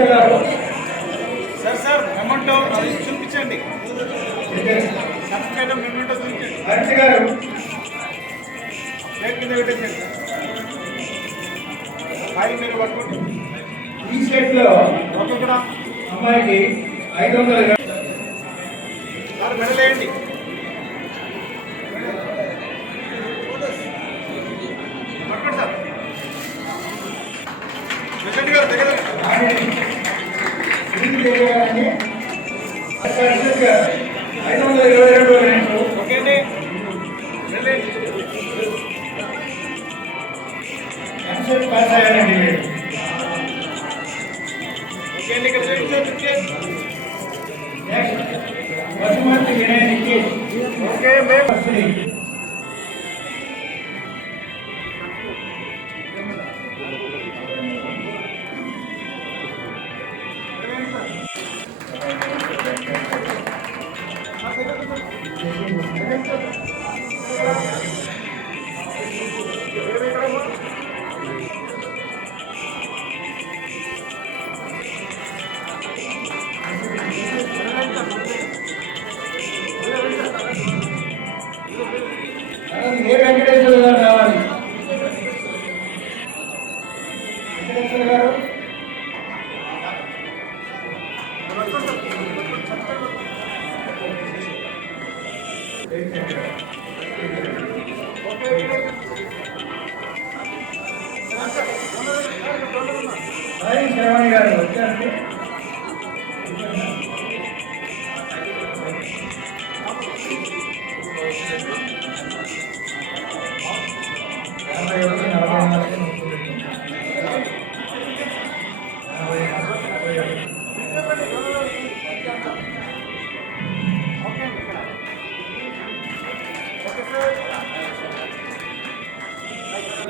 Sir sir memento చూపించండి certificate memento చూపించండి arc గారు ప్లేట్ కింద పెట్టండి ఫైల్ మీరు పట్టుకోండి ఈ సెట్ లో ఒక్కొక్క అమ్మాయికి 500 సార్ మెడలేయండి పట్టుకోండి సార్ ప్రెసిడెంట్ గారు దగ్గర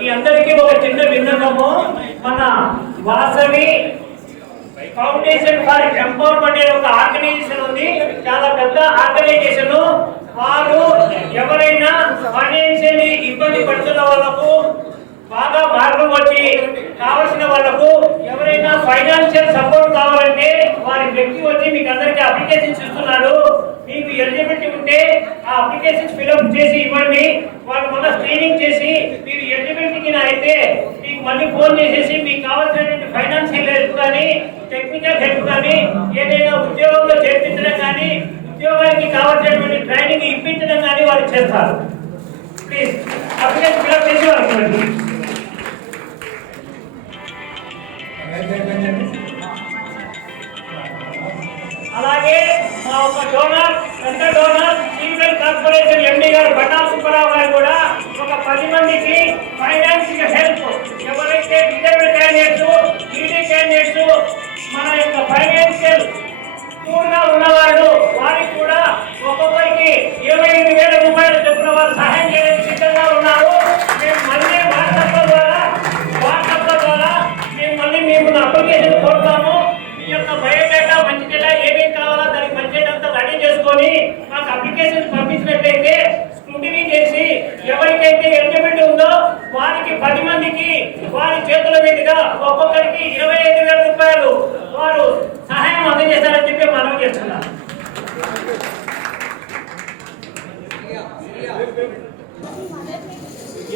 ఈ అందరికీ ఒక చిన్న విన్నపము. మన వాసవి ఫౌండేషన్ ఫర్ ఎంపవర్మెంట్ అనే ఒక ఆర్గనైజేషన్ ఉంది. చాలా పెద్ద ఆర్గనైజేషన్. వారు ఎవరైనా ఫైనాన్షియల్లీ ఇబ్బంది పడుతున్న వాళ్ళకు, బాగా మార్గం వచ్చి కావాల్సిన వాళ్ళకు ఎవరైనా ఫైనాన్షియల్ సపోర్ట్ కావాలంటే వారి వ్యక్తి వచ్చి మీకు అందరికీ అప్లికేషన్స్ ఇస్తున్నాడు. మీకు ఎలిజిబిలిటీ ఉంటే ఆ అప్లికేషన్స్ ఫిల్అప్ చేసి ఇవ్వండి. వాళ్ళు మళ్ళీ స్క్రీనింగ్ చేసి మీరు ఎలిజిబిలిటీకి అయితే మీకు మళ్ళీ ఫోన్ చేసేసి మీకు కావాల్సినటువంటి ఫైనాన్షియల్ హెల్ప్ కానీ, టెక్నికల్ హెల్ప్ కానీ, ఏదైనా ఉద్యోగంలో చేర్పించడం కానీ, ఉద్యోగానికి కావాల్సినటువంటి ట్రైనింగ్ ఇప్పించడం కానీ వాళ్ళు చేస్తారు. ప్లీజ్ అప్లికేషన్ ఫిల్అప్ చేసి వాళ్ళకి. అలాగే మా ఒక డోనర్, పెద్ద డోనర్, సివిల్ కార్పొరేషన్ ఎండి గారు బండా సుబ్బారావు గారు కూడా ఒక 10 మందికి ఫైనాన్షియల్ హెల్ప్, ఎవరైతే రిజర్వ్ క్యాండిడేట్స్, ఈడీ క్యాండిడేట్స్, మన యొక్క ఫైనాన్షియల్ పూర్గా ఉన్నవాళ్ళు వారికి కూడా ఒక్కొక్కరికి 25,000 రూపాయలు చొప్పున వారు సహాయం చేయడానికి సిద్ధంగా ఉన్నారు. మేము మళ్ళీ వాట్సాప్ ద్వారా మేము మళ్ళీ మేము అప్లికేషన్ కోరుతాము. మీ యొక్క బయోడేటా మంచిగా ఏమేమి కావాలో దానికి మంచిగా రెడీ చేసుకొని మాకు అప్లికేషన్ పంపించినట్లయితే స్క్రూటినీ చేసి ఎవరికైతే ఎలిజిబిలిటీ ఉందో వారికి 10 మందికి వారి చేతుల మీదుగా ఒక్కొక్కరికి 25,000 రూపాయలు వారు సహాయం అందజేస్తారని చెప్పి మనం చేస్తున్నాం.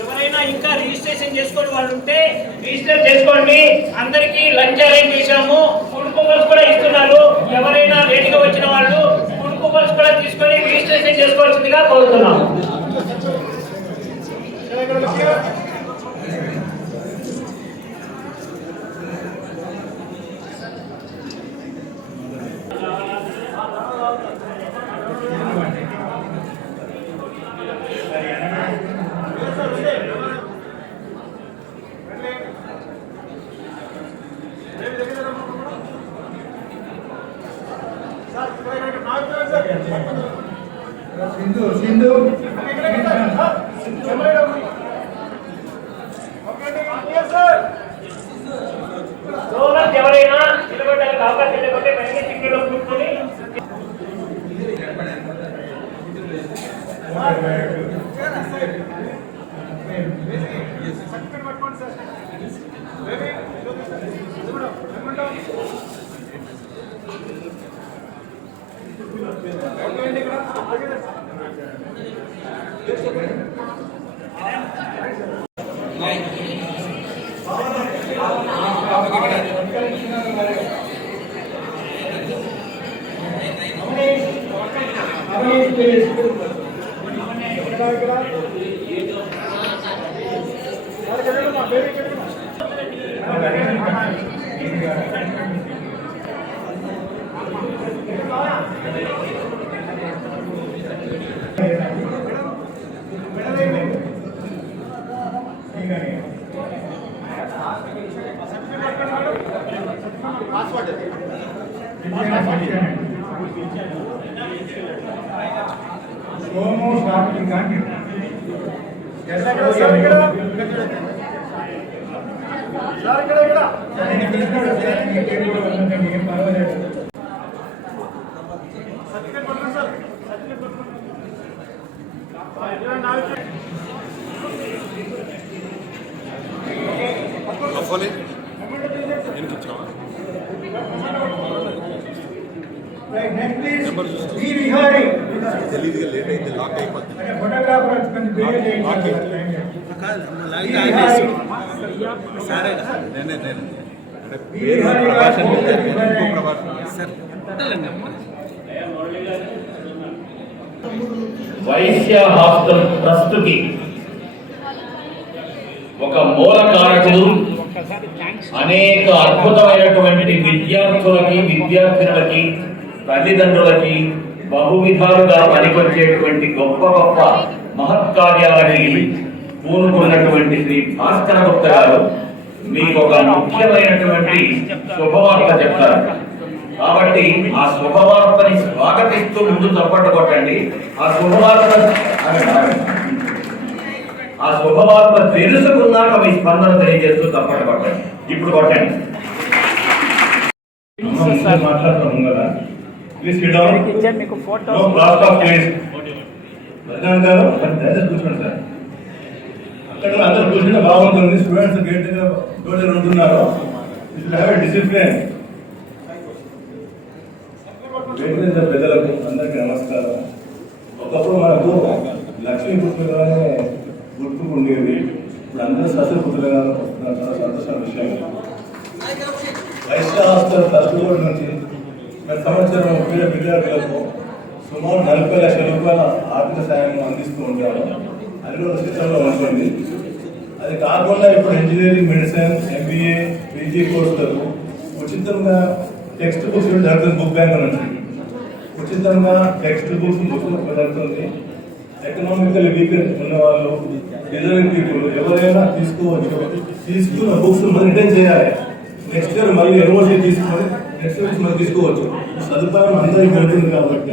ఎవరైనా ఇంకా రిజిస్ట్రేషన్ చేసుకుని వాళ్ళు ఉంటే రిజిస్టర్ చేసుకోండి. అందరికీ లంచ్ అరేంజ్ చేశాము. ఫుడ్ కూపన్స్ కూడా ఇస్తున్నారు. ఎవరైనా లేట్గా వచ్చిన వాళ్ళు ఫుడ్ కూపన్స్ కూడా తీసుకొని రిజిస్ట్రేషన్ చేసుకోవాల్సిందిగా కోరుతున్నాము. సింధు ఎవరైనా నిలబడడానికి అవకాశం లేకపోతే వెంటనే సిగ్నల్లో కూర్చొని పట్టుకోండి సార్. సోము స్వామి కానీ పర్వాలేదు. ఫోటోగ్రాఫర్ వైశ్య హాస్టల్ ట్రస్ట్ కి ఒక మూల కారకులు, అనేక అద్భుతమైనటువంటి విద్యార్థులకి, విద్యార్థినులకి, తల్లిదండ్రులకి బహువిధాలుగా పనికొచ్చేటువంటి గొప్ప గొప్ప మహత్కార్యాలకి పూనుకున్నటువంటి శ్రీ భాస్కర గుప్త గారు మీకు ఒక ముఖ్యమైనటువంటి శుభవార్త చెప్తారు. కాబట్టి ఆ శుభవార్తని స్వాగతిస్తూ ముందు చప్పట్లు కొట్టండి. ఆ శుభవార్త తెలుసుకున్నాక మీ స్పందన తెలియజేస్తూ చప్పట్లు కొట్టండి. ఇప్పుడు కొట్టండి. మాట్లాడుతున్నాం కదా, ప్లీజ్ సిట్ డౌన్. మీకు photo no class off please. ప్రధాని గారు కూర్చోండి సార్. అక్కడ అందరూ కూర్చుంటే బాగుంటుంది. స్టూడెంట్స్ గేట్ దగ్గర డోర్ దగ్గర ఉంటున్నారు. డిసిప్లిన్. పెద్దలకు అందరికీ నమస్కారం. ఒకప్పుడు మనకు లక్ష్మీ పుత్రులుగానే గుర్తుకు ఉండేది. ఇప్పుడు అందరూ సస్య పుత్రులుగా వస్తున్నారు. చాలా సంతోషమైన విషయం. వైశ్య హాస్టల్ ట్రస్ట్ నుంచి గత సంవత్సరం విద్యార్థులకు సుమారు 40 లక్షల రూపాయల ఆర్థిక సాయం అందిస్తూ ఉంటారు. అది కూడా సిస్టంలో ఉంటుంది. అది కాకుండా ఇప్పుడు ఇంజనీరింగ్, మెడిసిన్, MBA, PG కోర్సులకు ఉచితంగా టెక్స్ట్ బుక్స్ జరుగుతుంది. బుక్ బ్యాంక్ నుంచి ఉచితంగా టెక్స్ట్ బుక్స్ జరుగుతుంది. ఎకనామికల్ వీక్ ఉన్న వాళ్ళు, డిజైన్ పీపుల్ ఎవరైనా తీసుకోవచ్చు. తీసుకున్న బుక్స్ మనం రిటర్న్ చేయాలి. నెక్స్ట్ ఇయర్ మళ్ళీ ఎన్ఓసి తీసుకొని నెక్స్ట్ ఇయర్ మనం తీసుకోవచ్చు. సదుపాయం అందరికీ ఉంటుంది. కాబట్టి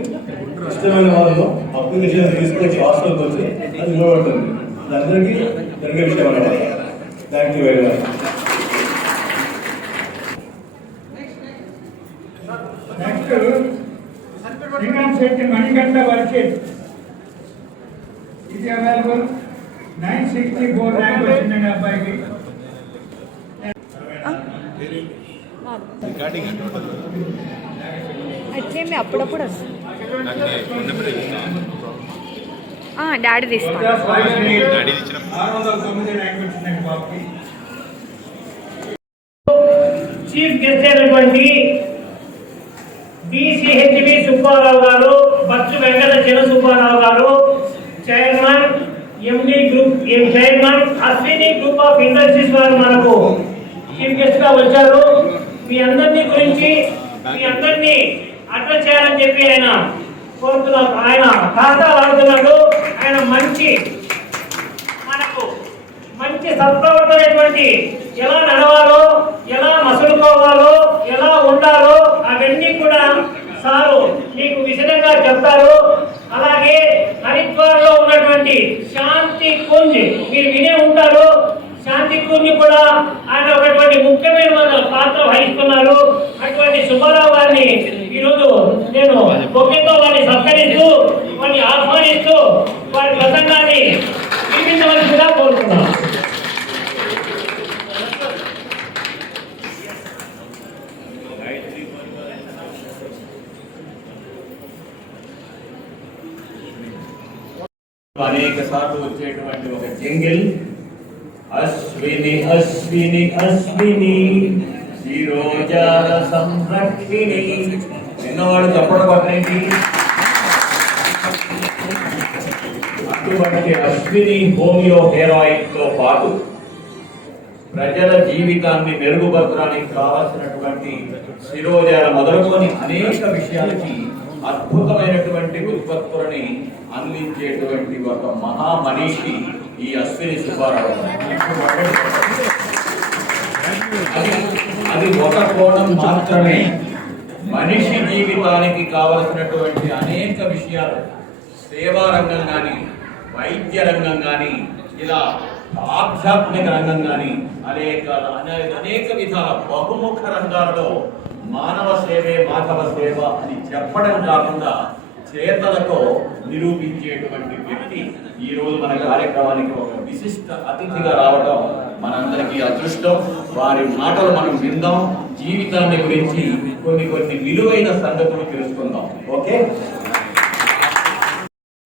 ఇష్టమైన వాళ్ళు అప్లికేషన్ తీసుకొచ్చి హాస్టల్కి వచ్చి అది ఇవ్వబడుతుంది. అందరికీ జరిగే విషయం అన్నమాట. Thank you very much. Next Srikanth Shetty Manikanta Varshith. ఇది అవైలబుల్. 964 ర్యాంక్ వచ్చిందండి అబ్బాయికి. అట్లేమి అప్పుడప్పుడు వస్తుంది. డాడీ తీస్తాను. 609 ర్యాంక్ వచ్చిందండి బాబుకి. చీఫ్ గెస్ట్ అయినటువంటి BCHB సుబ్బారావు గారు, బచ్చు వెంకట చిన్న సుబ్బారావు గారు, chairman, MD group chairman, Ashwini group of industries వారు మనకు చీఫ్ గెస్ట్ గా వచ్చారు. మీ అందరినీ గురించి, మీ అందరినీ అడ్రస్ చేయాలని చెప్పి ఆయన కోరుతున్నారు. ఆయన ఖాతాలు ఆడుతున్నాడు. ఆయన మనకు మంచి సత్ప్రవర్తనటువంటి, ఎలా నడవాలో, ఎలా మసులుకోవాలో, ఎలా ఉండాలో అవన్నీ కూడా సారు మీకు విశదంగా చెప్తారు. అలాగే హరిద్వార్ లో ఉన్నటువంటి శాంతి కుంజ్ మీరు వినే ఉంటారు. శాంతి కుంజ్ కూడా ఆయన ఒకటువంటి ముఖ్యమైన పాత్ర వహిస్తున్నారు. అటువంటి సుబ్బారావు గారిని ఈరోజు నేను ఒకేతో వారిని సత్కరిస్తూ, వారిని ఆహ్వానిస్తూ వారి ప్రసంగాన్ని వినిపించవలసిందిగా కోరుతున్నాను. అనేక సార్లు వచ్చేటువంటి ఒక జింగిల్, అశ్విని అశ్విని అశ్విని శిరోజాల సంరక్షిణి. నిన్నవాడు చెప్పడం పట్టేంటి? అటువంటి అశ్విని హోమియో హెయిర్ ఆయిల్ తో పాటు ప్రజల జీవితాన్ని మెరుగుపరచడానికి కావాల్సినటువంటి శిరోజాల మొదలుకొని అనేక విషయాలకి అద్భుతమైనటువంటి ఉత్పత్తులని అందించేటువంటి ఒక మహామనీషి ఈ అశ్విని సుబ్బారావు. అది ఒక కోణం మాత్రమే. మనిషి జీవితానికి కావలసినటువంటి అనేక విషయాలు, సేవా రంగం కానీ, వైద్య రంగం కానీ, ఇలా ఆధ్యాత్మిక రంగం కానీ అనేక విధాల బహుముఖ రంగాలలో మానవ సేవే మాధవ సేవ అని చెప్పడం కాకుండా చేతలతో నిరూపించేటువంటి వ్యక్తి ఈ రోజు మన కార్యక్రమానికి ఒక విశిష్ట అతిథిగా రావడం మనందరికీ అదృష్టం. వారి మాటలు మనం విందాం, జీవితాన్ని గురించి కొన్ని విలువైన సంగతులు తెలుసుకుందాం. ఓకే,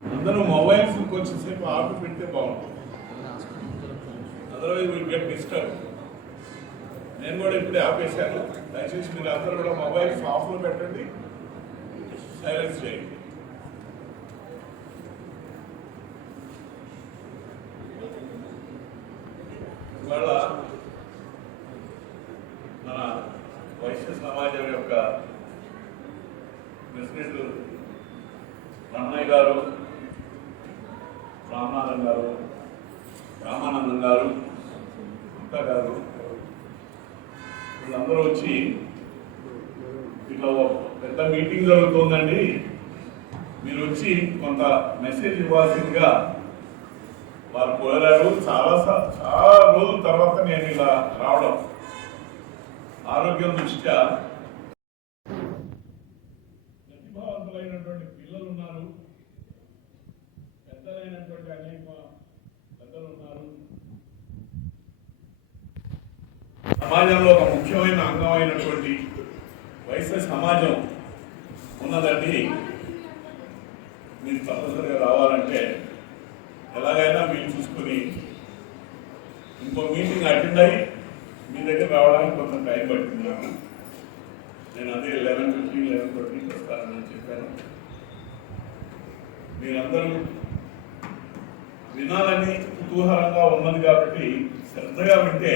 అందరూ మొబైల్స్ కొంచెంసేపు ఆఫ్ పెడితే బాగుంటుంది. Otherwise will get disturb. నేను కూడా ఇప్పుడే ఆపేశాను. దయచేసి మీరు అందరూ కూడా మొబైల్స్ ఆఫ్లో పెట్టండి, సైలెన్స్ చేయండి. ఇవాళ మన వైశ్య సమాజం యొక్క ప్రెసిడెంట్ రమణయ్య గారు, రామనాథన్ గారు, రామానందం గారు, ఇంకా గారు, వీళ్ళందరూ వచ్చి ఇట్లా పెద్ద మీటింగ్ జరుగుతుందండి, మీరు వచ్చి కొంత మెసేజ్ ఇవ్వాల్సిందిగా వారు కోరారు. చాలా రోజుల తర్వాత నేను ఇలా రావడం, ఆరోగ్యం దృష్ట్యా ప్రతిభావంతులైనటువంటి పిల్లలు ఉన్నారు, పెద్దలైనటువంటి అనేక పెద్దలు ఉన్నారు. సమాజంలో ఒక ముఖ్యమైన అంగమైనటువంటి వైశ్య సమాజం ఉన్నదండి. మీరు తప్పనిసరిగా రావాలంటే ఎలాగైనా మీరు చూసుకుని ఇంకో మీటింగ్ అటెండ్ అయ్యి మీ దగ్గర రావడానికి కొంచెం టైం పట్టింది నాకు. నేను అదే 11:15, 11:20 వస్తానని చెప్పాను. మీరందరూ వినాలని కుతూహలంగా ఉన్నది కాబట్టి శ్రద్ధగా వింటే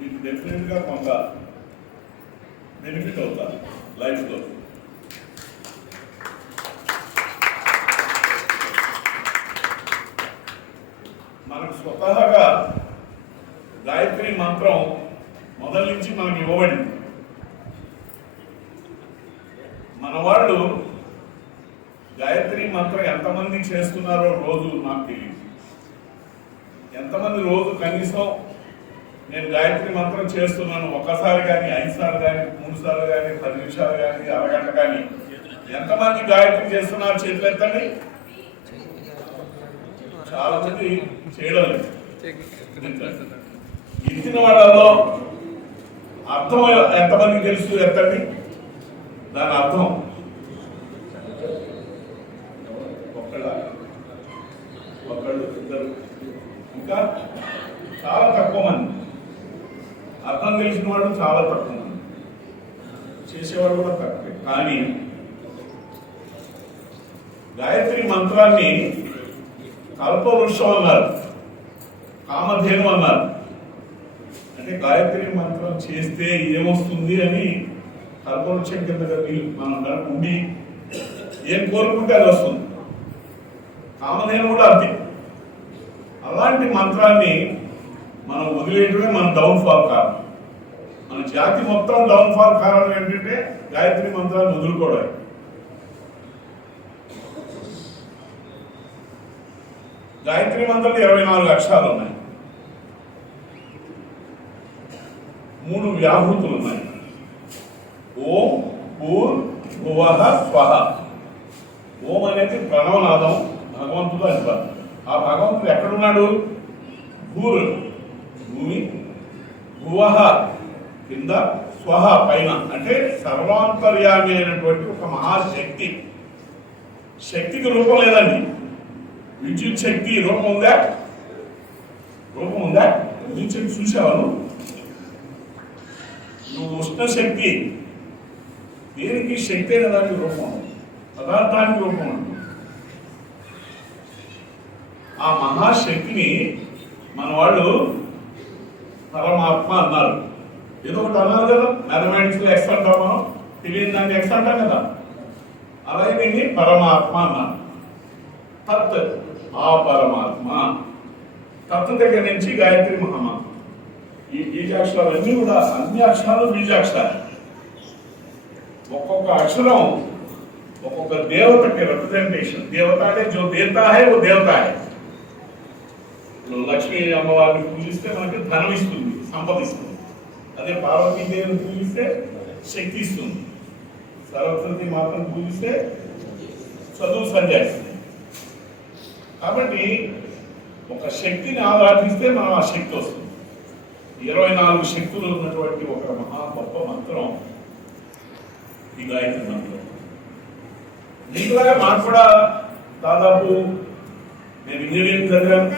మీకు డెఫినెట్గా కొంత బెనిఫిట్ అవుతారు లైఫ్లో. మనకు స్వతహాగా గాయత్రి మంత్రం మొదటి నుంచి మనకు ఇవ్వబడింది. మన వాళ్ళు గాయత్రి మంత్రం ఎంతమంది చేస్తున్నారో రోజు నాకు తెలియదు. ఎంతమంది రోజు కనీసం నేను గాయత్రి మంత్రం చేస్తున్నాను ఒక్కసారి కానీ, 5 సార్లు కానీ, 3 సార్లు కానీ, 10 నిమిషాలు కానీ, అరగంట కానీ, ఎంతమంది గాయత్రి చేస్తున్నారు చేతులు ఎత్తండి. చాలా మంది చేయడం లేదు. ఇచ్చిన వాళ్ళలో అర్థం ఎంతమందికి తెలుసు ఎత్తండి. దాని అర్థం ఒకళ్ళు ఇద్దరు, ఇంకా చాలా తక్కువ మంది. అర్థం తెలిసిన వాళ్ళు చాలా తక్కువ మంది, చేసేవాళ్ళు కూడా తక్కువే. కానీ గాయత్రి మంత్రాన్ని కల్పవృక్షం అన్నారు, కామధేను అన్నారు. అంటే గాయత్రి మంత్రం చేస్తే ఏమొస్తుంది అని కల్పవృక్షం కింద మనం ఉండి ఏం కోరుకుంటే అది వస్తుంది. కామధేను కూడా అంతే. అలాంటి మంత్రాన్ని మనం వదిలేయటమే మన డౌన్ఫాల్ కారణం. మన జాతి మొత్తం డౌన్ఫాల్ కారణం ఏంటంటే గాయత్రి మంత్రాన్ని వదులుకోవడం. గాయత్రి మంత్రం 24 అక్షరాలు ఉన్నాయి, 3 వ్యాహృతులు ఉన్నాయి. ఓం భూర్ భువః స్వహ. ఓం అనేది ప్రణవనాదం, భగవంతుడు అధిపతి. ఆ భగవంతుడు ఎక్కడున్నాడు? భూర్ భూమి, భువః కింద, స్వహ పైన. అంటే సర్వాంతర్యామి అయినటువంటి ఒక మహాశక్తి. శక్తికి రూపం లేదండి. విద్యుత్ శక్తి రూపం ఉందా? రూపం ఉందా? విద్యుత్ శక్తి చూసావా నువ్వు ఉష్ణ శక్తి దేనికి శక్తి అయిన దానికి రూపం, పదార్థానికి రూపం ఉంటుంది. ఆ మహాశక్తిని మన వాళ్ళు పరమాత్మ అన్నారు. ఏదో ఒకటి అన్నారు కదా, మ్యాథమెటిక్స్ లో ఎక్స్ అంటాం మనం, తెలియని దాన్ని ఎక్స్ అంటాం కదా, అలాగే దీన్ని పరమాత్మ అన్నారు. తత్ ఆ పరమాత్మ, తత్ దగ్గర నుంచి గాయత్రి మహామంత్రం. ఈ బీజాక్షరాలన్నీ కూడా అన్ని అక్షరాలు బీజాక్షరాలు. ఒక్కొక్క అక్షరం ఒక్కొక్క దేవతకి రిప్రజెంటేషన్. దేవత అంటే జో దేవతా హై ఓ దేవతా హై. లక్ష్మీ అమ్మవారిని పూజిస్తే మనకి ధనం ఇస్తుంది, సంపద ఇస్తుంది. అదే పార్వతీదేవిని పూజిస్తే శక్తి ఇస్తుంది. సరస్వతి మాతను పూజిస్తే చదువు సంజాయిస్తుంది. కాబట్టి ఒక శక్తిని ఆరాధిస్తే మనం ఆ శక్తి వస్తుంది. 24 శక్తులు ఉన్నటువంటి ఒక మహా గొప్ప మంత్రం ఈ గాయత్రి మంత్రం. మీకులాగా మాకు కూడా దాదాపు నేను ఇంజనీరింగ్ చదివాను.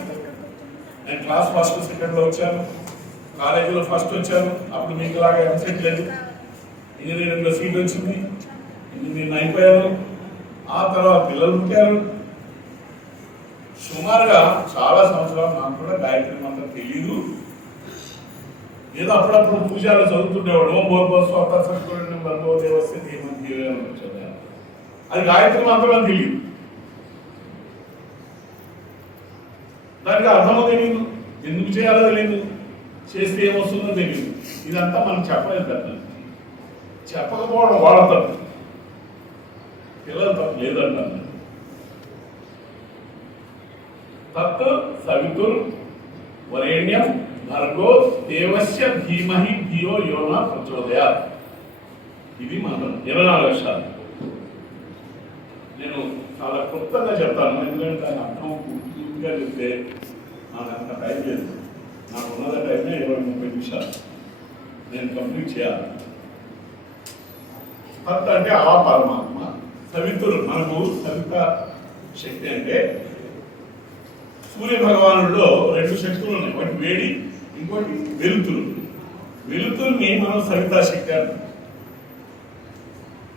నేను క్లాస్ ఫస్ట్ సెకండ్లో వచ్చాను, కాలేజీలో ఫస్ట్ వచ్చాను. అప్పుడు మీకులాగా ఎంసెట్ లేదు, ఇంజనీరింగ్లో సీట్ వచ్చింది, ఇంజనీరింగ్ అయిపోయాను. ఆ తర్వాత పిల్లలు పుట్టారు. సుమారుగా చాలా సంవత్సరాలు నాకు కూడా గాయత్రి మంత్రం తెలియదు. ఏదో అప్పుడప్పుడు పూజలు చదువుతుండేవాడు. ఓం భోర్భో స్వత సత్కురుని బంధో దేవస్య ధీమంతి చదివాను. అది గాయత్రి మంత్రం అని తెలియదు, దానికి అర్థమో తెలియదు, ఎందుకు చేయాలో తెలియదు, చేస్తే ఏమొస్తుందో తెలియదు. ఇదంతా మనం చెప్పలేదు కదా, చెప్పకపోవడం వాళ్ళ తప్పు, పిల్లల తప్పు లేదంటారు. తత్ సవితుర్ వరేణ్యం భర్గో దేవస్య ధీమహి ధియో యోన ప్రచోదయాత్. ఇది మనం 24 అక్షరాలు. నేను చాలా క్లుప్తంగా చెప్తాను, ఎందుకంటే దాని అర్థం పూర్తిగా చెప్తే నాకు అంత టైం లేదు. నాకు ఉన్నద టైమే 20-30 నిమిషాలు, నేను కంప్లీట్ చేయాలి. తత్ అంటే ఆ పరమాత్మ. సవితురు మనకు సవిత శక్తి అంటే సూర్య భగవానుడిలో 2 శక్తులు ఉన్నాయి. ఒకటి వేడి, ఇంకోటి వెలుతురు. వెలుతురుని మనం సవితా శక్తి అంటాం.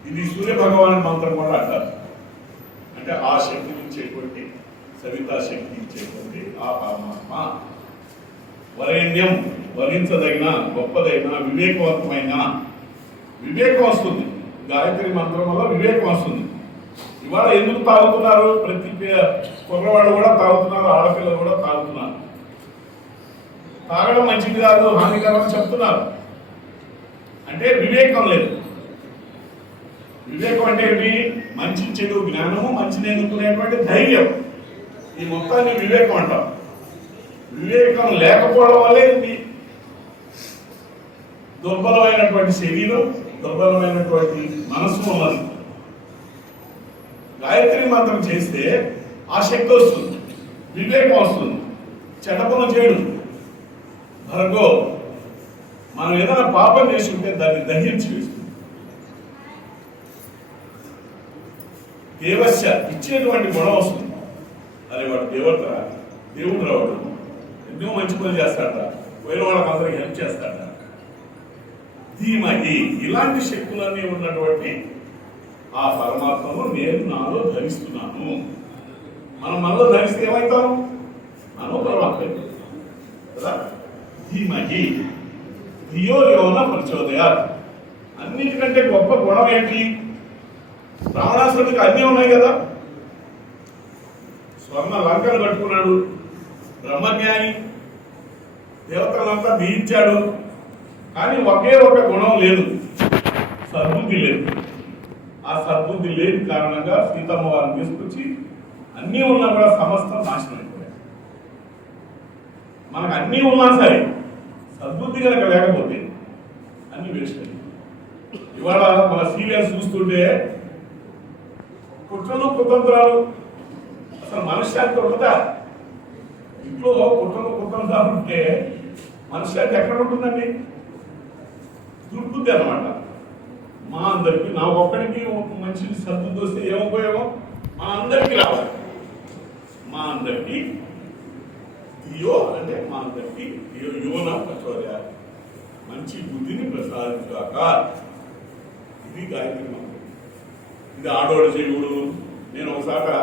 ఇది సూర్య భగవాను మంత్రం కూడా అంటారు. అంటే ఆ శక్తిని ఇచ్చేటువంటి, సవితా శక్తి ఇచ్చేటువంటి ఆ పరమాత్మ. వరేణ్యం వరించదగిన, గొప్పదైన, వివేకవంతమైన. వివేకం వస్తుంది గాయత్రి మంత్రం వల్ల, వివేకం వస్తుంది. ఇవాళ ఎందుకు తాగుతున్నారు? ప్రతి కుర్రవాళ్ళు కూడా తాగుతున్నారు, ఆడపిల్లలు కూడా తాగుతున్నారు. తాగడం మంచిది కాదు, హానికరం అని చెప్తున్నారు. అంటే వివేకం లేదు. వివేకం అంటే ఏంటి? మంచి చెడు జ్ఞానము, మంచిని ఎన్నుకునేటువంటి ధైర్యం. ఈ మొత్తాన్ని వివేకం అంటాం. వివేకం లేకపోవడం వల్లే ఇది దుర్బలమైనటువంటి శరీరం, దుర్బలమైనటువంటి మనస్సు ఉన్నది. గాయత్రి మంత్రం చేస్తే ఆ శక్తి వస్తుంది, వివేకం వస్తుంది, చెడ్డపనం చేయడు. భర్గో, మనం ఏదైనా పాపం చేసుకుంటే దాన్ని దహించి వేస్తుంది. దేవస్య ఇచ్చేటువంటి గుణం వస్తుంది. అదే వాడు దేవత, దేవుడు రావాడు, ఎన్నో మంచి పనులు చేస్తాడ, వేరే వాళ్ళకి అందరికి హెల్ప్ చేస్తాడ. ధీమహి, ఇలాంటి శక్తులన్నీ ఉన్నటువంటి ఆ పరమాత్మను నేను నాలో ధరిస్తున్నాను. మనం మనలో ధరిస్తే ఏమవుతాం? మనో పరమాత్మ కదా. ధీమహి ధియో యోన ప్రచోదయాత్. అన్నిటికంటే గొప్ప గుణం ఏంటి? రావణాసురుడికి అన్నీ ఉన్నాయి కదా. స్వర్ణ లంకను కట్టుకున్నాడు, బ్రహ్మజ్ఞాని, దేవతలంతా దీయించాడు. కానీ ఒకే ఒక గుణం లేదు, సద్బుద్ధి లేదు. ఆ సద్బుద్ధి లేని కారణంగా సీతమ్మ వారిని తీసుకొచ్చి అన్నీ ఉన్నా కూడా సమస్తం నాశనం అయిపోయాయి. మనకు అన్నీ ఉన్నా సరే సద్బుద్ధి కనుక లేకపోతే అన్ని వేస్ట్ అయ్యి. ఇవాళ మన సీరియల్స్ చూస్తుంటే కుట్రలు కుతంత్రాలు, అసలు మనశ్శాంతి ఉంటుందా? ఇంట్లో కుట్రలు కుతంత్రాలు ఉంటే మనశ్శాంతి ఎక్కడ ఉంటుందండి? దుర్బుద్ధి అన్నమాట. మా అందరికి, నా ఒక్కడికి మంచి సద్బుద్ధి వస్తే ఏం ఉపయోగం? మన అందరికీ రావాలి. మా అందరికి దియో అంటే మా అందరికి యోన ప్రచోదయ మంచి బుద్ధిని ప్రసాదించాక ఇది గాయత్రి మంత్రం. ఇది ఆడవాడు చేయకూడదు. నేను ఒకసారి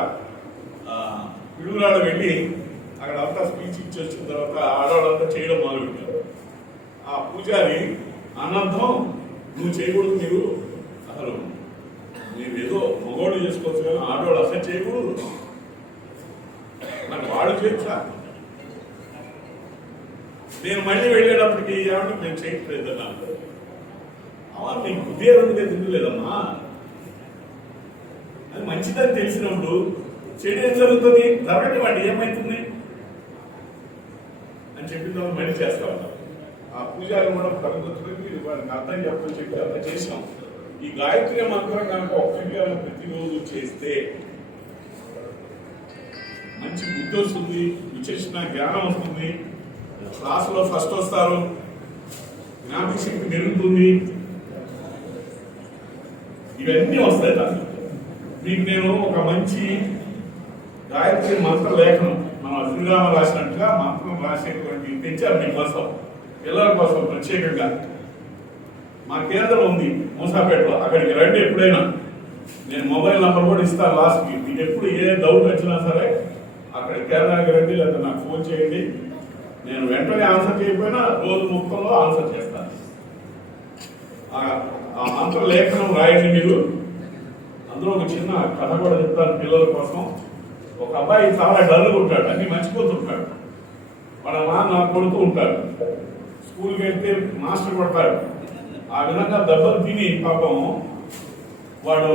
పిడుగురాడు వెళ్ళి అక్కడ అంతా స్పీచ్ ఇచ్చి వచ్చిన తర్వాత ఆడవాళ్ళంతా చేయడం మొదలుపెట్టారు. ఆ పూజారి అనంతం నువ్వు చేయకూడదు, మీరు ఏదో మగవాళ్ళు చేసుకోవచ్చు కానీ ఆడవాళ్ళు అసలు చేయకూడదు, నాకు వాడు చేయొచ్చా? నేను మళ్ళీ వెళ్ళేటప్పటికి ఏమంటే నేను చేయట్లేదు నాకు అమ్మా నీకు బుద్ధి ఏదంటే తినలేదమ్మా, అది మంచిదని తెలిసినప్పుడు చెడు ఏం జరుగుతుంది, జరగనివ్వండి ఏమవుతుంది అని చెప్పిన తర్వాత మళ్ళీ చేస్తా ఉంటాం. ఆ పూజారి కూడా పరుగుతుంది వాడికి అర్థం చెప్పని చెప్పి అంతా చేసినాం. ఈ గాయత్రి మంత్రం కనుక ఒక్కటి ప్రతిరోజు చేస్తే మంచి బుద్ధి వస్తుంది, విచక్షణ జ్ఞానం వస్తుంది, క్లాసులో ఫస్ట్ వస్తారు, జ్ఞాపక శక్తి పెరుగుతుంది, ఇవన్నీ వస్తాయి. దాంట్లో మీకు నేను ఒక మంచి గాయత్రి మంత్ర లేఖనం మన శ్రీరామ రాసినట్టుగా మంత్రం రాసేటువంటి తెచ్చారు మీకోసం, పిల్లల కోసం ప్రత్యేకంగా. మా కేంద్రం ఉంది మూసాపేటలో, అక్కడికి రండి ఎప్పుడైనా. నేను మొబైల్ నంబర్ కూడా ఇస్తాను లాస్ట్కి. మీకు ఎప్పుడు ఏ డౌట్ వచ్చినా సరే అక్కడ కేంద్రానికి రండి, లేదా నాకు ఫోన్ చేయండి. నేను వెంటనే ఆన్సర్ చేయకపోయినా రోజు మొత్తంలో ఆన్సర్ చేస్తాను. ఆ మంత్ర లేఖనం రాయండి మీరు. అందులో ఒక చిన్న కథ కూడా చెప్తాను పిల్లల కోసం. ఒక అబ్బాయి చాలా డల్గా ఉంటాడు, అన్ని మర్చిపోతుంటాడు. వాళ్ళ నాన్న కొడుతూ ఉంటాడు. స్కూల్కి వెళ్తే మాస్టర్ కొడతాడు. ఆ విధంగా దెబ్బలు తిని పాపం వాడు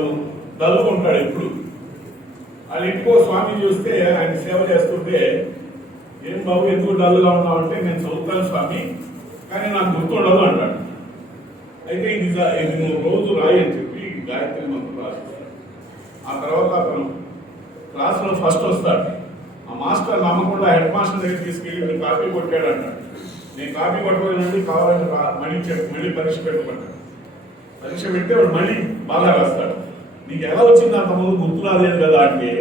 డల్గా ఉంటాడు ఎప్పుడు. వాళ్ళ ఇంటికో స్వామి చూస్తే ఆయన సేవ చేస్తుంటే, ఏం బాబు ఎందుకు డల్గా ఉన్నావు అంటే, నేను చదువుతాను స్వామి కానీ నాకు గుర్తుండదు అంటాడు. అయితే ఇది నువ్వు రోజు రాయి అని చెప్పి గాయత్రి మంత్రం రాస్తాడు. ఆ తర్వాత అతను క్లాసులో ఫస్ట్ వస్తాడు. ఆ మాస్టర్ నమ్మకుండా హెడ్ మాస్టర్ దగ్గర తీసుకెళ్ళి మీరు కాపీ కొట్టాడు అంటాడు. నేను కాపీ కొట్టలేనండి, కావాలని మళ్ళీ పరీక్ష పెట్టుకుంటాడు. పరీక్ష పెడితే వాడు మళ్ళీ బాగా రాస్తాడు. నీకు ఎలా వచ్చింది అంతమంది గుర్తు రాలేదు కదా అంటే,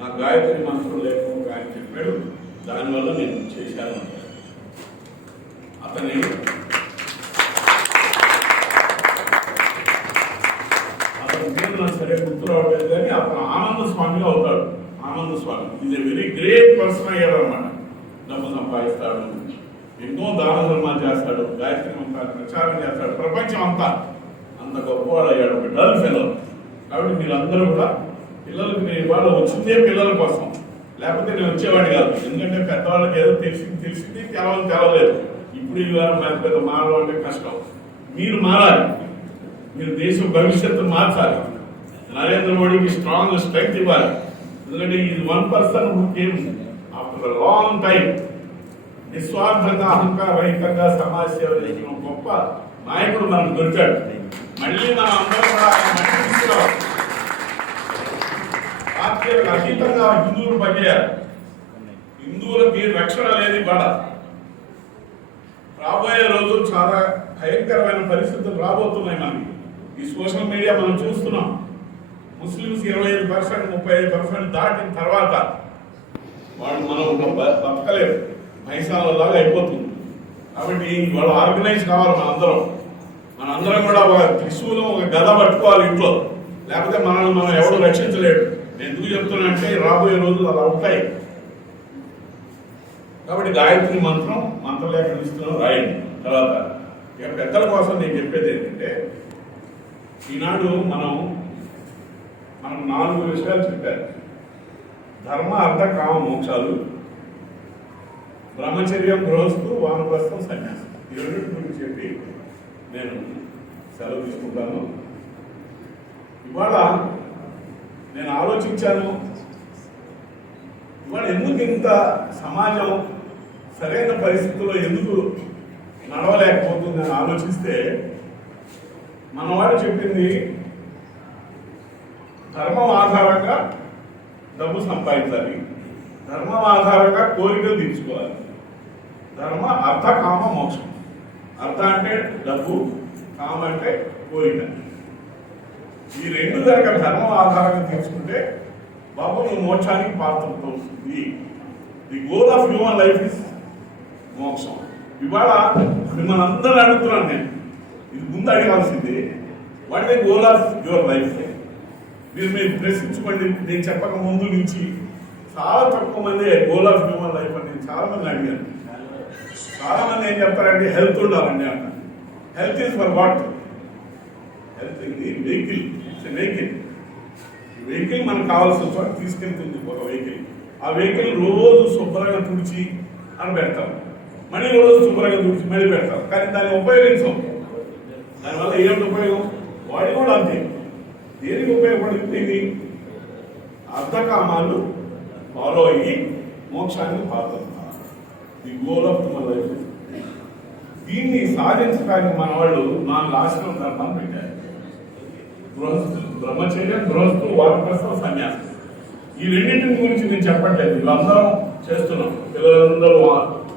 నాకు గాయత్రి మంత్రం లేకుండా ఆయన చెప్పాడు, దానివల్ల నేను చేశాను అంటాడు. అతని పేరు నాకు సరే గుర్తు రావట్లేదు కానీ అతను ఆనంద స్వామిగా అవుతాడు. Ananda Swami is a very great person అయ్యాడు అనమాట. డబ్బు సంపాదిస్తాడు, ఎన్నో దాన ధర్మాలు చేస్తాడు, గాయత్రి మంత్రాన్ని ప్రచారం చేస్తాడు, ప్రపంచం అంతా అంత గొప్పవాడు అయ్యాడు, ఒక డల్ ఫెలో. కాబట్టి మీరందరూ కూడా పిల్లలకి నేను ఇవాళ వచ్చిందే పిల్లల కోసం, లేకపోతే నేను వచ్చేవాడిని కాదు. ఎందుకంటే పెద్దవాళ్ళకి ఏదో తెలిసింది తెలవలేదు. ఇప్పుడు ఇవాళ పెద్ద మారడం అంటే కష్టం. మీరు మారాలి, మీరు దేశ భవిష్యత్తు మార్చాలి. నరేంద్ర మోడీకి స్ట్రాంగ్ స్ట్రెంగ్త్ ఇవ్వాలి. ఎందుకంటే ఇది 1% who came after a long time నిస్వార్థంగా అహంకారరహితంగా సమాజ సేవ చేసిన గొప్ప నాయకుడు మనకు దొరికాడు. మళ్ళీ మనం అందరం కూడా ఆయన తీసుకురావాలి. పార్టీలకు అతీతంగా హిందువులు పనిచేయాలి. హిందువులకి రక్షణ లేదు ఇవాళ. రాబోయే రోజులు చాలా భయంకరమైన పరిస్థితులు రాబోతున్నాయి. మనకి ఈ సోషల్ మీడియా మనం చూస్తున్నాం. ముస్లిమ్స్ 25%, 35% దాటిన తర్వాత వాళ్ళు మనం బతకలేరు, మైసాలలాగా అయిపోతుంది. కాబట్టి వాళ్ళు ఆర్గనైజ్ కావాలి. మనందరం కూడా ఒక త్రిశూలం, ఒక గద పట్టుకోవాలి ఇంట్లో, లేకపోతే మనల్ని మనం ఎవరు రక్షించలేడు. నేను ఎందుకు చెప్తున్నా అంటే రాబోయే రోజులు అలా ఉంటాయి. కాబట్టి గాయత్రి మంత్రలేఖనం ఇస్తున్నాం, రాయండి. తర్వాత ఇక పెద్దల కోసం నేను చెప్పేది ఏంటంటే, ఈనాడు మనం 4 విషయాలు చెప్పారు. ధర్మ, అర్థ, కామ, మోక్షాలు, బ్రహ్మచర్యం, గృహస్థు, వానప్రస్థం, సన్యాసం. ఈ రెండింటి గురించి చెప్పి నేను సెలవు తీసుకుంటాను. ఇవాళ నేను ఆలోచించాను, ఇవాళ ఎందుకు ఇంత సమాజం సరైన పరిస్థితుల్లో ఎందుకు నడవలేకపోతుందని ఆలోచిస్తే, మనవాడు చెప్పింది ధర్మం ఆధారంగా డబ్బు సంపాదించాలి, ధర్మం ఆధారంగా కోరికలు తీర్చుకోవాలి. ధర్మ, అర్థ, కామ, మోక్షం. అర్థ అంటే డబ్బు, కామ అంటే కోరిక. ఈ రెండు కనుక ధర్మం ఆధారంగా తీసుకుంటే పాపం మోక్షానికి పాత్రతో వస్తుంది. The goal of human life is మోక్షం. ఇవాళ మిమ్మల్ని అందరూ అడుగుతున్నాను నేను, ఇది ముందు అడగాల్సిందే, what the goal of your life? మీరు ప్రశ్నించుకోండి. నేను చెప్పక ముందు నుంచి చాలా తక్కువ మంది గోల్ ఆఫ్ హ్యూమన్ లైఫ్ అని నేను చాలా మంది అడిగాను. చాలా మంది ఏం చెప్తారంటే హెల్త్ ఉండాలండి అంట. Health is for what? Health ఇది వెహికల్, ఇట్స్ వెహికల్. వెహికల్ మనకు కావాల్సిన చోట తీసుకెళ్తుంది ఒక వెహికల్. ఆ వెహికల్ రోజు శుభ్రంగా తుడిచి అని పెడతాం, మళ్ళీ రోజు శుభ్రంగా తుడిచి మళ్ళీ పెడతాం, కానీ దాన్ని ఉపయోగించాం. దానివల్ల ఏమిటి ఉపయోగం? బాడీ కూడా అంతే. దేనికి ఉపయోగపడుతుంది? అర్థకామాలు ఫాలో అయ్యి మోక్షానికి పాల్గొంటారు. The goal of the life. దీన్ని సాధించడానికి మన వాళ్ళు 4 ఆశ్రమ ధర్మాలు పెట్టారు. గృహస్థు, బ్రహ్మచర్యం, గృహస్థు, వానప్రస్థం, సన్యాసం. ఈ రెండింటిని గురించి నేను చెప్పట్లేదు, వీళ్ళందరం చేస్తున్నాం. పిల్లలందరూ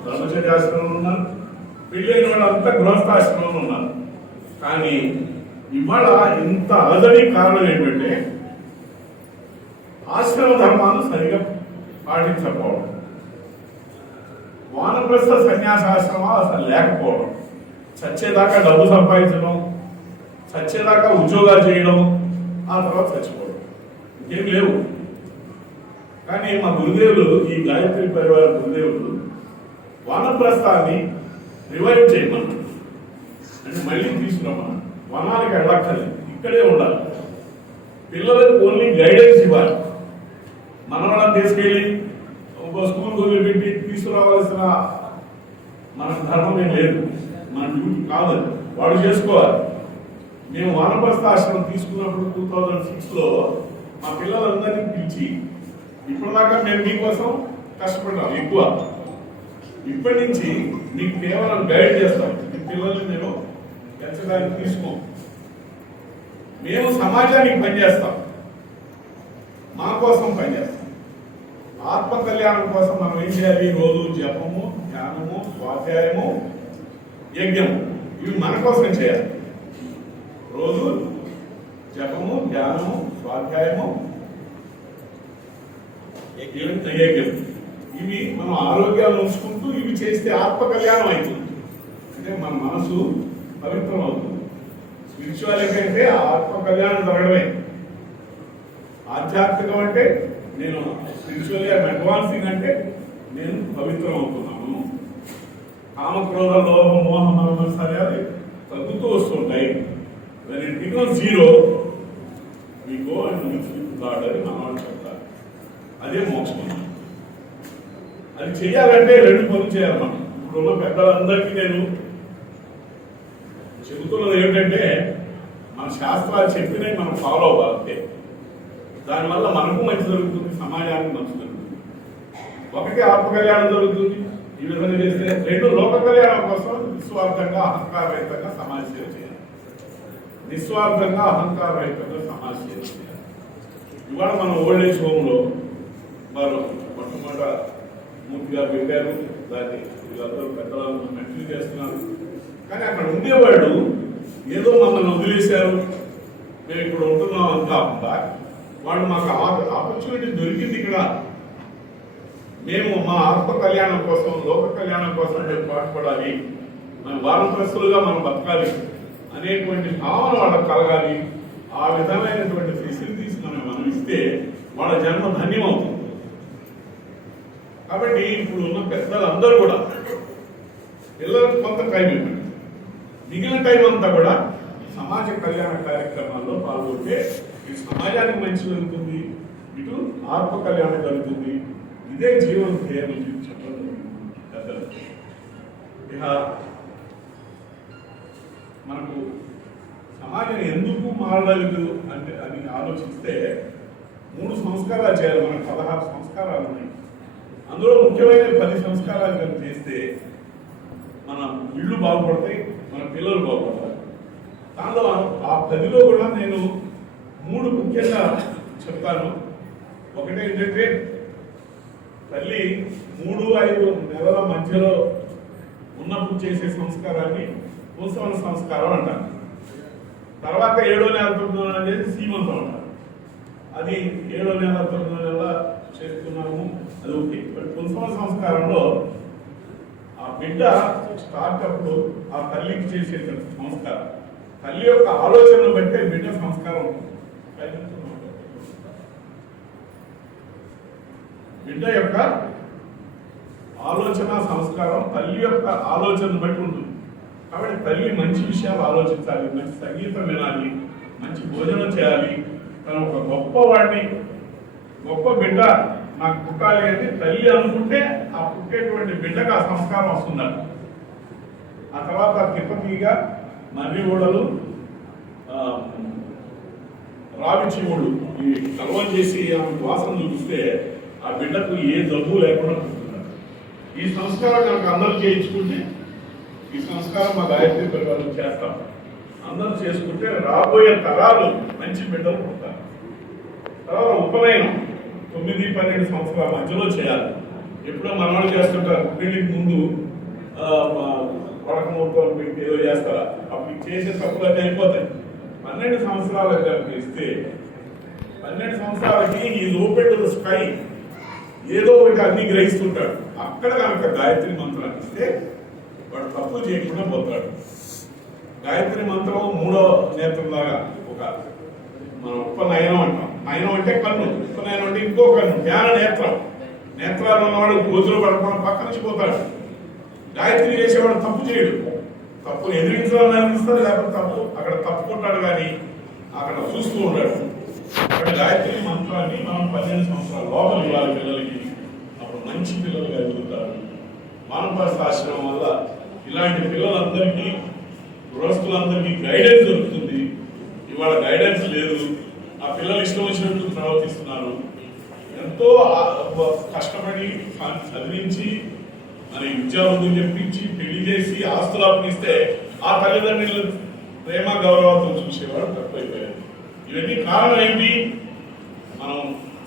బ్రహ్మచర్యాశ్రమంలో ఉన్నారు, పెళ్ళైన వాళ్ళంతా గృహస్థాశ్రమంలో ఉన్నారు. కానీ ఇవాళ ఇంత అలజడి కారణం ఏంటంటే ఆశ్రమ ధర్మాలు సరిగా పాటించకపోవడం, వానప్రస్థ సన్యాసాశ్రమాలు అసలు లేకపోవడం, చచ్చేదాకా డబ్బు సంపాదించడం, చచ్చేదాకా ఉద్యోగాలు చేయడం, ఆ తర్వాత చచ్చిపోవడం, ఇంకేం లేవు. కానీ మా గురుదేవులు, ఈ గాయత్రి పరివార గురుదేవులు వానప్రస్థాన్ని రివైవ్ చేయమన్నారు. అంటే మళ్ళీ తీసుకురమ్మన్నారు. వనానికి వెళ్ళక్కర్లేదు, ఇక్కడే ఉండాలి. పిల్లలకు ఓన్లీ గైడెన్స్ ఇవ్వాలి. మన వాళ్ళని తీసుకెళ్ళి ఒక స్కూల్ వదిలిపెట్టి తీసుకురావాల్సిన మన ధర్మం ఏం లేదు, మన డ్యూటీ కాదు, వాడు చేసుకోవాలి. మేము వానప్రస్థ ఆశ్రమం తీసుకున్నప్పుడు 2006లో మా పిల్లలందరినీ పిలిచి, ఇప్పటిదాకా మేము మీకోసం కష్టపడ్డాం ఎక్కువ, ఇప్పటి నుంచి మీకు కేవలం గైడ్ చేస్తాం, మీ పిల్లల్ని మేము పెంచడానికి తీసుకోం, మేము సమాజానికి పనిచేస్తాం, మా కోసం పనిచేస్తాం. ఆత్మ కళ్యాణం కోసం మనం ఏం చేయాలి? రోజు జపము, ధ్యానము, స్వాధ్యాయము, యజ్ఞము, ఇవి మన కోసం చేయాలి. రోజు జపము, ధ్యానము, స్వాధ్యాయము, యజ్ఞం, ఇవి మనం ఆరోగ్యాలు ఉంచుకుంటూ ఇవి చేస్తే ఆత్మ కళ్యాణం అవుతుంది. అంటే మన మనసు పవిత్రం అవుతుంది. స్పిరిచువాలిటీ అంటే ఆత్మ కళ్యాణం జరగడమే. ఆధ్యాత్మికం అంటే నేను స్పిరిచువల్లీ అడ్వాన్సింగ్ అంటే నేను పవిత్రం అవుతున్నాను. కామక్రోధ లోభ మోహ మనోమత్సర్యాలు తగ్గుతూ వస్తుంటాయి. when it becomes zero we go and mix with God అని మన వాళ్ళు చెప్తారు. అదే మోక్షం. అది చేయాలంటే 2 పనులు చేయాలి. మనం ఇప్పుడున్న పెద్దలందరికీ నేను చెబుతున్నది ఏమిటంటే, మన శాస్త్రాలు చెప్పినవి మనం ఫాలో అవ్వాలి. దానివల్ల మనకు మంచి జరుగుతుంది, సమాజానికి మంచి జరుగుతుంది. ఒకటి ఆత్మ కళ్యాణం జరుగుతుంది ఈ విధంగా చేస్తే. 2 లోక కళ్యాణం కోసం నిస్వార్థంగా అహంకారరహితంగా సమాజ సేవ చేయాలి. నిస్వార్థంగా అహంకారరహితంగా సమాజ సేవ చేయాలి. ఇవాళ మన ఓల్డ్ ఏజ్ హోమ్లో వారు మొట్టమొదట మూర్తిగా పెట్టారు, దాన్ని వీళ్ళందరూ పెద్దలను కంటిన్యూ చేస్తున్నారు. కానీ అక్కడ ఉండేవాళ్ళు ఏదో మమ్మల్ని వదిలేశారు, మేము ఇక్కడ ఉంటున్నాం అని కాకుండా, వాళ్ళు మాకు ఆపర్చునిటీ దొరికింది ఇక్కడ, మేము మా ఆత్మ కళ్యాణం కోసం, లోక కళ్యాణం కోసం మేము పాటుపడాలి, మేము వానప్రస్థులుగా మనం బతకాలి అనేటువంటి భావన వాళ్ళకి కలగాలి. ఆ విధమైనటువంటి ఫెసిలిటీస్ మనం ఇస్తే వాళ్ళ జన్మ ధన్యమవుతుంది. కాబట్టి ఇప్పుడు ఉన్న పెద్దలందరూ కూడా పిల్లలకు కొంత టైం ఇవ్వండి, మిగిలిన టైం అంతా కూడా సమాజ కళ్యాణ కార్యక్రమాల్లో పాల్గొంటే ఈ సమాజానికి మంచి జరుగుతుంది, ఇటు ఆత్మ కళ్యాణం జరుగుతుంది. ఇదే జీవన ధ్యేయం చెప్పడం పెద్దలు. ఇక మనకు సమాజం ఎందుకు మారలేదు అంటే అని ఆలోచిస్తే 3 సంస్కారాలు చేయాలి. మనకు 16 సంస్కారాలు ఉన్నాయి. అందులో ముఖ్యమైన 10 సంస్కారాలు కనుక చేస్తే మన ఇళ్ళు బాగుపడతాయి, మన పిల్లలు బాగుపడతారు. దానిలో ఆ 10లో కూడా నేను 3 ముఖ్యంగా చెప్తాను. ఒకటి ఏంటంటే, తల్లి 3-5 నెలల మధ్యలో ఉన్నప్పుడు చేసే సంస్కారాన్ని పూసవన సంస్కారం అంటారు. తర్వాత 7వ నెల 9వ నెల చేసి సీమంతం అంటారు. అది 7వ నెల 9వ నెల చేస్తున్నాము. అది ఒకటి. పుంసవ సంస్కారంలో ఆ బిడ్డ స్టార్టప్ ఆ తల్లికి చేసే సంస్కారం, తల్లి యొక్క ఆలోచనను బట్టే బిడ్డ సంస్కారం ఉంటుంది. బిడ్డ యొక్క ఆలోచన సంస్కారం తల్లి యొక్క ఆలోచనను బట్టి ఉంటుంది. కాబట్టి తల్లి మంచి విషయాలు ఆలోచించాలి, మంచి సంగీతం వినాలి, మంచి భోజనం చేయాలి. తను ఒక గొప్పవాడిని, గొప్ప బిడ్డ నాకు పుట్టాలి అని తల్లి అనుకుంటే ఆ పుట్టేటువంటి బిడ్డకు ఆ సంస్కారం వస్తుందట. ఆ తర్వాత తిప్పతీగా మర్రి ఊడలు రావి చీవుడు ఈ కలవం చేసి ఆమెకు వాసన చూపిస్తే ఆ బిడ్డకు ఏ జబ్బు లేకుండా పుట్టుతున్నారు. ఈ సంస్కారం కనుక అందరూ చేయించుకుంటే, ఈ సంస్కారం మా గాయత్రి పరివారం చేస్తాం, అందరూ చేసుకుంటే రాబోయే తరాలు మంచి బిడ్డలు పుడతారు. తర్వాత ఉపనయనం 9-12 సంవత్సరాల మధ్యలో చేయాలి. ఎప్పుడో మనవాళ్ళు చేస్తుంటారు, పెళ్లికి ముందు పడక ముహూర్తం పెట్టి ఏదో చేస్తారా, అప్పుడు చేసే తప్పులన్నీ అయిపోతాయి. 12 సంవత్సరాలకు కనుక ఇస్తే 12 సంవత్సరాలకి ఈ ఓపెన్ టు ద స్కై ఏదో ఒకటి అన్ని గ్రహిస్తుంటాడు. అక్కడ కనుక గాయత్రి మంత్రాన్ని ఇస్తే వాడు తప్పు చేయకుండా పోతాడు. గాయత్రి మంత్రం 3వ నేత్రంలాగా ఒక మనం ఉపనయనం అంటాం. నయనం అంటే కన్ను, ఉపనయనం అంటే ఇంకో కన్ను, జ్ఞాన నేత్రం. నేత్రాలు ఉన్నవాడు గోతులు పడకుండా పక్క నుంచి పోతాడు. గాయత్రి చేసేవాడు తప్పు చేయడు, తప్పును ఎదిరించాలని అనిపిస్తాడు, లేకపోతే అక్కడ తప్పుకుంటాడు, కానీ అక్కడ చూస్తూ ఉంటాడు. అక్కడ గాయత్రి మంత్రాన్ని మనం 12 సంవత్సరాల లోపల ఇవ్వాలి పిల్లలకి. అప్పుడు మంచి పిల్లలుగా ఎదుగుతారు. మానవపాస ఆశ్రమం వల్ల ఇలాంటి పిల్లలందరికీ, గృహస్థులందరికీ గైడెన్స్ దొరుకుతుంది. ఇవాళ గైడెన్స్ లేదు, ఆ పిల్లలు ఇష్టం వచ్చినట్టు ప్రవర్తిస్తున్నారు. ఎంతో కష్టపడి చదివించి మరి విద్యావంతులు చెప్పించి పెళ్లి చేసి ఆస్తులు అప్పగిస్తే ఆ తల్లిదండ్రులు ప్రేమ గౌరవంతో చూసేవాడు తక్కువైపోయారు. ఇవన్నీ కారణం ఏంటి? మనం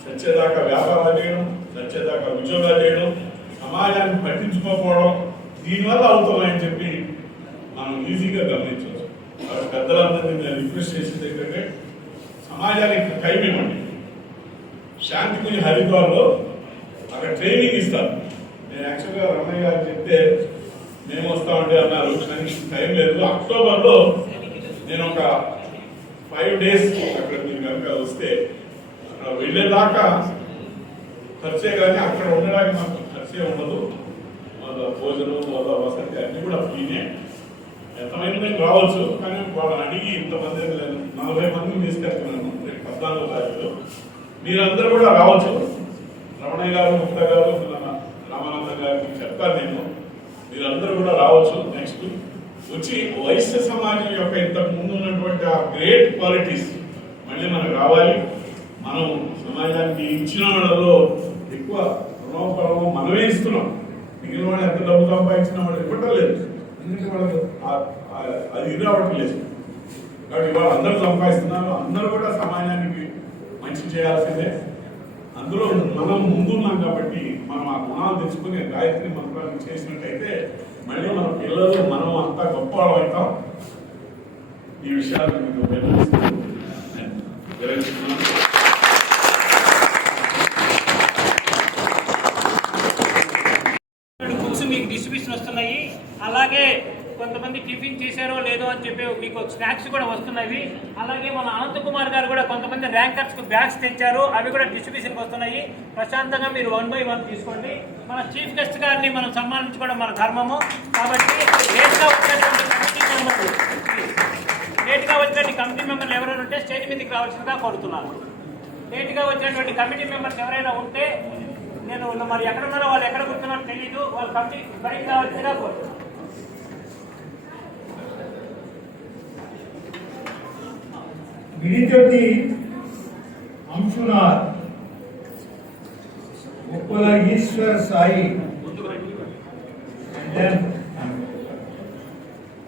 చచ్చేదాకా వ్యాపారాలు చేయడం, చచ్చేదాకా ఉద్యోగాలు చేయడం, సమాజాన్ని పట్టించుకోకపోవడం, దీనివల్ల అవుతున్నాయని చెప్పి మనం ఈజీగా గమనించవచ్చు. పెద్దలందరినీ నేను రిక్వెస్ట్ చేసేది ఏంటంటే సమాజానికి టైం ఇవ్వండి. శాంతి గురి హరిద్వార్లో అక్కడ ట్రైనింగ్ ఇస్తారు. నేను యాక్చువల్గా రమణయ్య గారు చెప్తే మేము వస్తామండి అన్నారు, కానీ టైం లేదు. అక్టోబర్లో నేను ఒక 5 days అక్కడ మీరు కనుక వస్తే అక్కడ వెళ్ళేదాకా ఖర్చే, కానీ అక్కడ ఉండడానికి మాకు ఖర్చే ఉండదు. భోజనం వసతి అన్ని కూడా ఫ్రీనే. ఎంతమంది మేము రావచ్చు, కానీ వాళ్ళని అడిగి ఇంతమంది 40 మందిని తీసుకెళ్తున్నాను 14వ తారీఖులో. మీరందరూ కూడా రావచ్చు. రమణయ్య గారు, ముక్త గారు, రామానంద గారికి చెప్తాను నేను, మీరందరూ కూడా రావచ్చు. నెక్స్ట్ వచ్చి వైశ్య సమాజం యొక్క ఇంతకు ముందు ఉన్నటువంటి ఆ గ్రేట్ క్వాలిటీస్ మళ్ళీ మనకు రావాలి. మనం సమాజానికి ఇచ్చిన వాళ్ళలో ఎక్కువ రుణపరము మనమే ఇస్తున్నాం. మిగిలిన వాడు ఎంత డబ్బు సంపాదించిన వాడు ఇవ్వటం లేదు, ఎందుకంటే వాళ్ళకి అది ఇది రావటం లేదు. కాబట్టి ఇవాళ అందరూ సంపాదిస్తున్నారు, అందరూ కూడా సమాజానికి మంచి చేయాల్సిందే. అందులో మనం ముందున్నాం కాబట్టి మనం ఆ గుణాలు తెచ్చుకుని గాయత్రి మంత్రాన్ని చేసినట్టయితే మళ్ళీ మన పిల్లలు మనం అంతా గొప్ప అవుతాం. ఈ విషయాలు మీకు వివరిస్తున్నాను. బుక్స్ మీకు డిస్ట్రిబ్యూషన్ వస్తున్నాయి. అలాగే కొంతమంది టిఫిన్ చేశారో లేదో అని చెప్పి మీకు స్నాక్స్ కూడా వస్తున్నాయి. అలాగే మన అనంత్ కుమార్ గారు కూడా కొంతమంది ర్యాంకర్స్ కు బ్యాగ్స్ తెచ్చారు, అవి కూడా డిస్ట్రిబ్యూషన్కి వస్తున్నాయి. ప్రశాంతంగా మీరు 1 by 1 తీసుకోండి. మన చీఫ్ గెస్ట్ గారిని మనం సన్మానించుకోవడం మన ధర్మము. కాబట్టి లేట్గా వచ్చినటువంటి కమిటీ మెంబర్లు ఎవరైనా ఉంటే స్టేజ్ మీదకి రావాల్సిందిగా కోరుతున్నాను. లేట్గా వచ్చినటువంటి కమిటీ మెంబర్స్ ఎవరైనా ఉంటే, నేను మరి ఎక్కడ ఉన్నారో వాళ్ళు ఎక్కడ కూర్చున్నారో తెలీదు, వాళ్ళు కమిటీ బయటకు రావాల్సిందిగా కోరుతున్నాను. గిరిజోతి అంశునాథ్, ఉప్పల ఈశ్వర్ సాయి,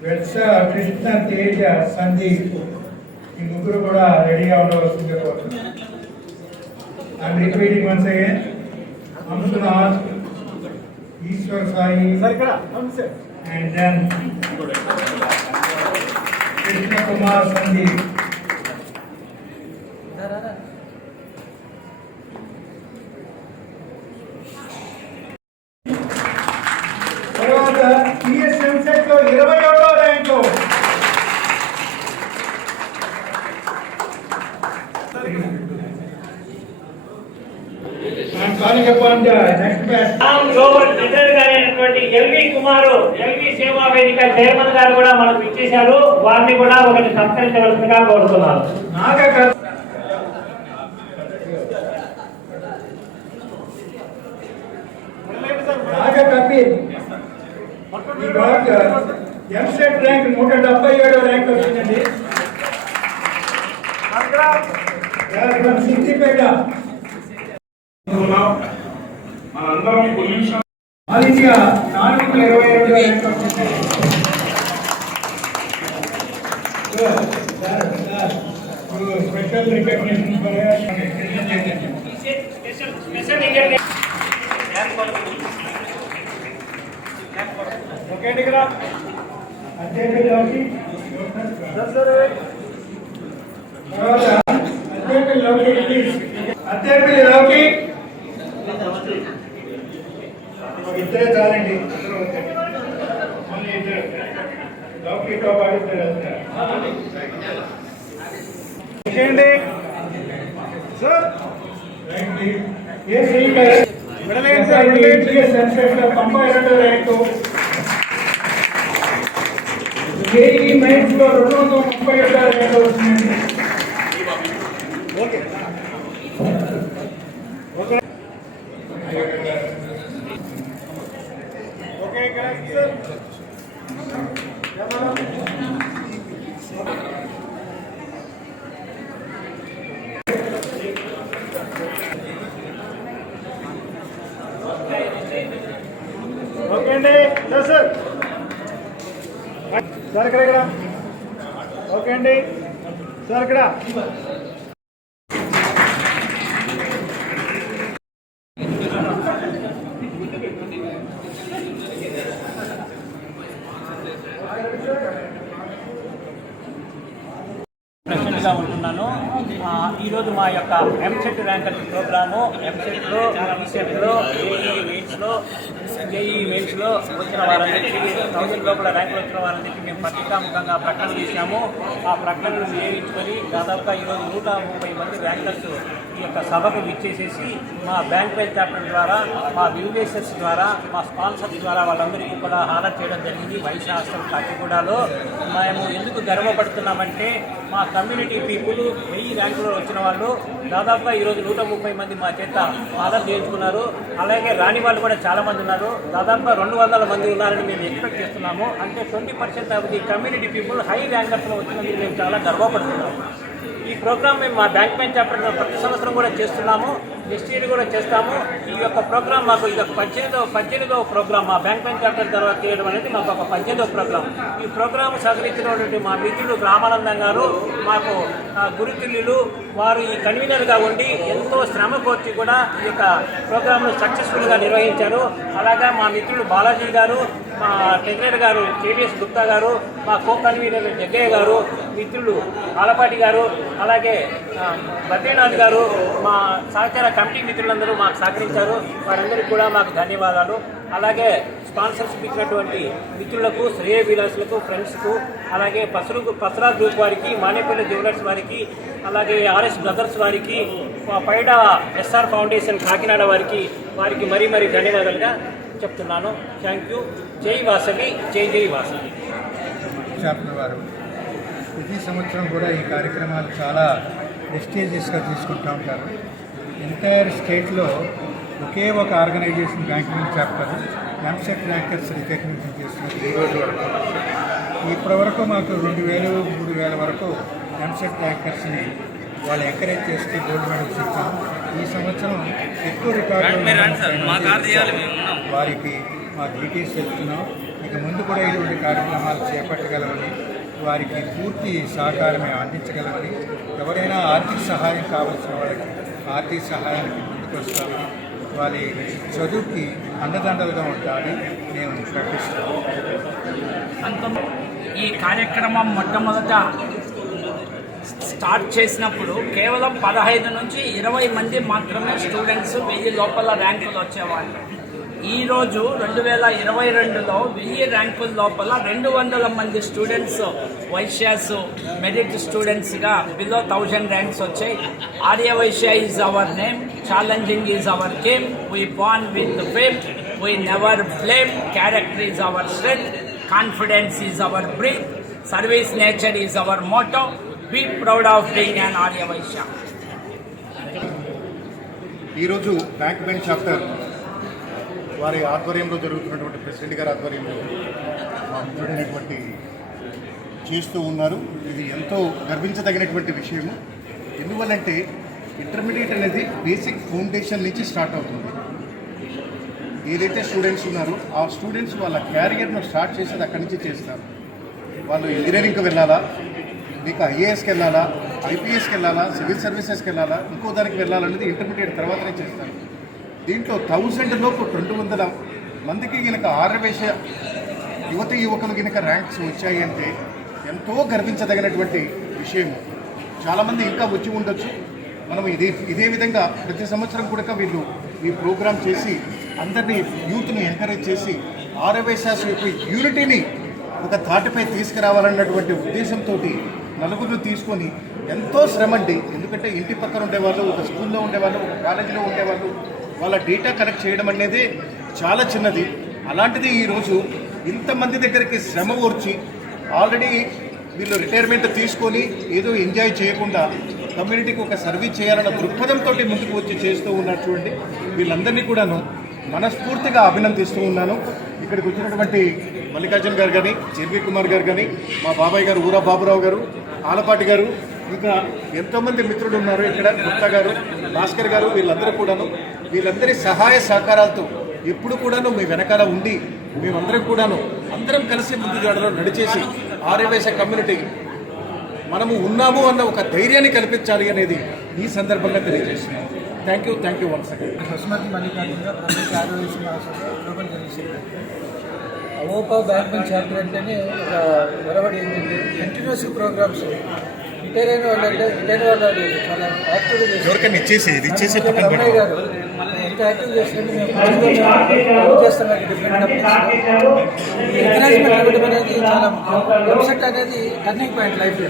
వెట్స కృష్ణ తేజ సందీప్, ఈ ముగ్గురు కూడా రెడీగా ఉండవలసిందిగా కోరుతున్నాను. I'm repeating once again, Anshunath, Eshwar Sai, and then Krishna Kumar Sandeep. Kumar L V Seva Vedika chairman గారు కూడా మనకు ఇచ్చేశారు. వారిని కూడా ఒకటి సత్కరించవలసిందిగా కోరుతున్నాను. ఎంసెట్ ర్యాంక్ 177 ర్యాంక్ వచ్చిందండి. సిద్దిపేట మనందరం పొల్యూషన్ ఆల్ ఇండియా 422 ర్యాంక్ వచ్చింది. స్పెషల్ రికగ్నిషన్ ఓకే అండి. ఇక్కడ అధ్యక్షులకి అధ్యక్షులకి ఇద్దరే చాలండి. మళ్ళీ ఇద్దరు లౌకితో పాటు ఇద్దరు సార్ తొంభై 2 ర్యాంకు. జేఈ మెయిన్స్ లో 237 ర్యాంకు వచ్చిందండి. Okay okay sir. ఓకే అండి. సార్ సార్ ఇక్కడ ఓకే అండి. సార్ ఇక్కడ ప్రెసిడెంట్గా ఉంటున్నాను. ఈరోజు మా యొక్క ఎంసెట్ ర్యాంకర్ ప్రోగ్రాము ఎంసెట్లో ఎంసెట్లో జేఈ మెయిన్స్లో వచ్చిన వారందరికీ 1000 లోపల ర్యాంకులు వచ్చిన వారందరికీ మేము పత్రికాముఖంగా ప్రకటన చేశాము. ఆ ప్రకటనను నివేదించుకొని దాదాపుగా ఈరోజు 130 మంది ర్యాంకర్స్ ఈ యొక్క సభకు విచ్చేసేసి మా బ్యాంక్ వెల్ చాప్టర్ ద్వారా, మా వివిఎస్ఎస్ ద్వారా, మా స్పాన్సర్స్ ద్వారా వాళ్ళందరికీ కూడా హానర్ చేయడం జరిగింది. వైశ్య హాస్టల్ కాకిగూడలో మేము ఎందుకు గర్వపడుతున్నామంటే మా కమ్యూనిటీ పీపుల్ 1000 ర్యాంకులో వచ్చిన వాళ్ళు దాదాపుగా ఈరోజు 130 మంది మా చేత హానర్ చేయించుకున్నారు. అలాగే రాని వాళ్ళు కూడా చాలామంది ఉన్నారు. దాదాపుగా 200 మంది ఉన్నారని మేము ఎక్స్పెక్ట్ చేస్తున్నాము. అంటే 20% of the community people high ర్యాంకర్స్లో వచ్చినందుకు మేము చాలా గర్వపడుతున్నాము. ఈ ప్రోగ్రామ్ మేము మా బ్యాంక్ మ్యాన్ చాప్టర్ ప్రతి సంవత్సరం కూడా చేస్తున్నాము. నెక్స్ట్ ఇయర్ కూడా చేస్తాము. ఈ యొక్క ప్రోగ్రామ్ మాకు ఇది 18వ ప్రోగ్రామ్. మా బ్యాంక్ మ్యాన్ చాప్టర్ తర్వాత చేయడం అనేది మాకు ఒక 18వ ప్రోగ్రామ్. ఈ ప్రోగ్రామ్ సహకరించినటువంటి మా మిత్రులు రామానందం గారు మాకు గురుతుల్యులు, వారు ఈ కన్వీనర్గా ఉండి ఎంతో శ్రమ కోర్చి కూడా ఈ యొక్క ప్రోగ్రామ్ను సక్సెస్ఫుల్గా నిర్వహించారు. అలాగే మా మిత్రులు బాలాజీ గారు, మా ట్రెజరర్ గారు కేవీఎస్ గుప్తా గారు, మా కో కన్వీనర్ జగ్గయ్య గారు, మిత్రులు ఆలపాటి గారు, అలాగే బద్రీనాథ్ గారు, మా సహచార కమిటీ మిత్రులందరూ మాకు సహకరించారు. వారందరికీ కూడా మాకు ధన్యవాదాలు. అలాగే స్పాన్సర్స్ ఇచ్చినటువంటి మిత్రులకు, శ్రేయ విలాసులకు, ఫ్రెండ్స్కు, అలాగే పసరా గ్రూప్ వారికి, మానేపల్లి జ్యువెలర్స్ వారికి, అలాగే ఆర్ఎస్ బ్రదర్స్ వారికి, పైడా ఎస్ఆర్ ఫౌండేషన్ కాకినాడ వారికి మరీ ధన్యవాదాలుగా చెప్తున్నాను. Thank you. జై వాసవి, జై వాసవి. చాప్టర్ వారు ప్రతి సంవత్సరం కూడా ఈ కార్యక్రమాలు చాలా ప్రెస్టీజియస్గా తీసుకుంటూ ఉంటారు. ఎంటైర్ స్టేట్లో ఒకే ఒక organisation banking chapter EAMCET rankers recognition చేస్తున్నది ఈ రోజు వరకు. ఇప్పటి వరకు మాకు 2000-3000 వరకు ఎంసెట్ ర్యాంకర్స్ని వాళ్ళు ఎంకరేజ్ చేస్తూ గోల్డ్ మెడల్స్ ఇచ్చాం. ఈ సంవత్సరం ఎక్కువ రికార్డు వారికి మా డీటెయిల్స్ చెప్తున్నాం. ఇక ముందు కూడా ఇటువంటి కార్యక్రమాలు చేపట్టగలమని, వారికి పూర్తి సహకారం మేము అందించగలమని, ఎవరైనా ఆర్థిక సహాయం కావాల్సిన వాళ్ళకి ఆర్థిక సహాయానికి ముందుకు వస్తామని, వారి చదువుకి అండదండలుగా ఉంటామని మేము ప్రకటిస్తాము. ఈ కార్యక్రమం మొట్టమొదట స్టార్ట్ చేసినప్పుడు కేవలం 15 నుంచి 20 మంది మాత్రమే స్టూడెంట్స్ 1000 లోపల ర్యాంకులు వచ్చేవాళ్ళు. ఈరోజు 2022లో 1000 ర్యాంకుల లోపల 200 మంది స్టూడెంట్స్ వైశ్యాస్ మెరిట్ స్టూడెంట్స్గా బిలో 1000 ర్యాంక్స్ వచ్చాయి. Arya Vaishya is our name, challenging is our game, we born with fame. We never flame. Character is our strength. Confidence is our breath. Service nature is our motto. Be proud of being an Arya Vaishya. ఈరోజు bank bench chapter వారి ఆధ్వర్యంలో జరుగుతున్నటువంటి president గారి ఆధ్వర్యంలో మా మిత్రుడైనటువంటి చేస్తూ ఉన్నారు. ఇది ఎంతో గర్వించదగినటువంటి విషయము. ఎందువల్లంటే ఇంటర్మీడియట్ అనేది బేసిక్ ఫౌండేషన్ నుంచి స్టార్ట్ అవుతుంది. ఏదైతే స్టూడెంట్స్ ఉన్నారో ఆ స్టూడెంట్స్ వాళ్ళ క్యారియర్ను స్టార్ట్ చేసేది అక్కడి నుంచి చేస్తారు. వాళ్ళు ఇంజనీరింగ్కి వెళ్ళాలా, లేక ఐఏఎస్కి వెళ్ళాలా, ఐపీఎస్కి వెళ్ళాలా, సివిల్ సర్వీసెస్కి వెళ్ళాలా, ఇంకో దానికి వెళ్ళాలనేది ఇంటర్మీడియట్ తర్వాతనే చేస్తారు. దీంట్లో 1000 లోపు 200 మందికి కనుక ఆర్యవేశ యువకులు కనుక ర్యాంక్స్ వచ్చాయి అంటే ఎంతో గర్వించదగినటువంటి విషయము. చాలామంది ఇంకా వచ్చి ఉండొచ్చు. మనం ఇదే విధంగా ప్రతి సంవత్సరం కూడా వీళ్ళు ఈ ప్రోగ్రామ్ చేసి అందరినీ యూత్ని ఎంకరేజ్ చేసి ఆర్యవేశాస్ యొక్క యూనిటీని ఒక తాటిపై తీసుకురావాలన్నటువంటి ఉద్దేశంతో నలుగురిని తీసుకొని ఎంతో శ్రమండి. ఎందుకంటే ఇంటి పక్కన ఉండేవాళ్ళు, ఒక స్కూల్లో ఉండేవాళ్ళు, ఒక కాలేజీలో ఉండేవాళ్ళు, వాళ్ళ డేటా కలెక్ట్ చేయడం అనేది చాలా చిన్నది. అలాంటిది ఈరోజు ఇంతమంది దగ్గరికి శ్రమ ఓర్చి ఆల్రెడీ వీళ్ళు రిటైర్మెంట్ తీసుకొని ఏదో ఎంజాయ్ చేయకుండా కమ్యూనిటీకి ఒక సర్వీస్ చేయాలన్న దృక్పథంతో ముందుకు వచ్చి చేస్తూ ఉన్నారు. చూడండి, వీళ్ళందరినీ కూడాను మనస్ఫూర్తిగా అభినందిస్తూ ఉన్నాను. ఇక్కడికి వచ్చినటువంటి మల్లికార్జున్ గారు కానీ, జెర్వీ కుమార్ గారు కానీ, మా బాబాయ్ గారు ఊరా బాబురావు గారు, ఆలపాటి గారు, ఇంకా ఎంతోమంది మిత్రులు ఉన్నారు ఇక్కడ, గుప్తా గారు, భాస్కర్ గారు, వీళ్ళందరూ కూడాను వీళ్ళందరి సహాయ సహకారాలతో ఎప్పుడు కూడాను మీ వెనకాల ఉండి మేమందరం కూడాను అందరం కలిసి ముందు జాడలో నడిచేసి ఆర్యవేశ కమ్యూనిటీకి మనము ఉన్నాము అన్న ఒక ధైర్యాన్ని కల్పించాలి అనేది ఈ సందర్భంగా తెలియజేస్తున్నాను. Thank you once again. Hasmati Mallikarjuna ప్రపంచ Aryavaishya global general AVOPA bank bench chapter అంటేనే ఒక ఒరవడి ఏంటంటే కంటిన్యూస్ ప్రోగ్రామ్స్ రిటైర్ అయిన వాళ్ళు చాలా యాక్టివ్గా చేస్తారు. రమణయ్య గారు ఎంత యాక్టివ్ చేసినట్టు మేము చేస్తాం. డిఫరెంట్ ఎంకరేజ్మెంట్ ఇవ్వడం అనేది చాలా ముఖ్యం. వెబ్సైట్ అనేది టర్నింగ్ పాయింట్ లైఫ్లో.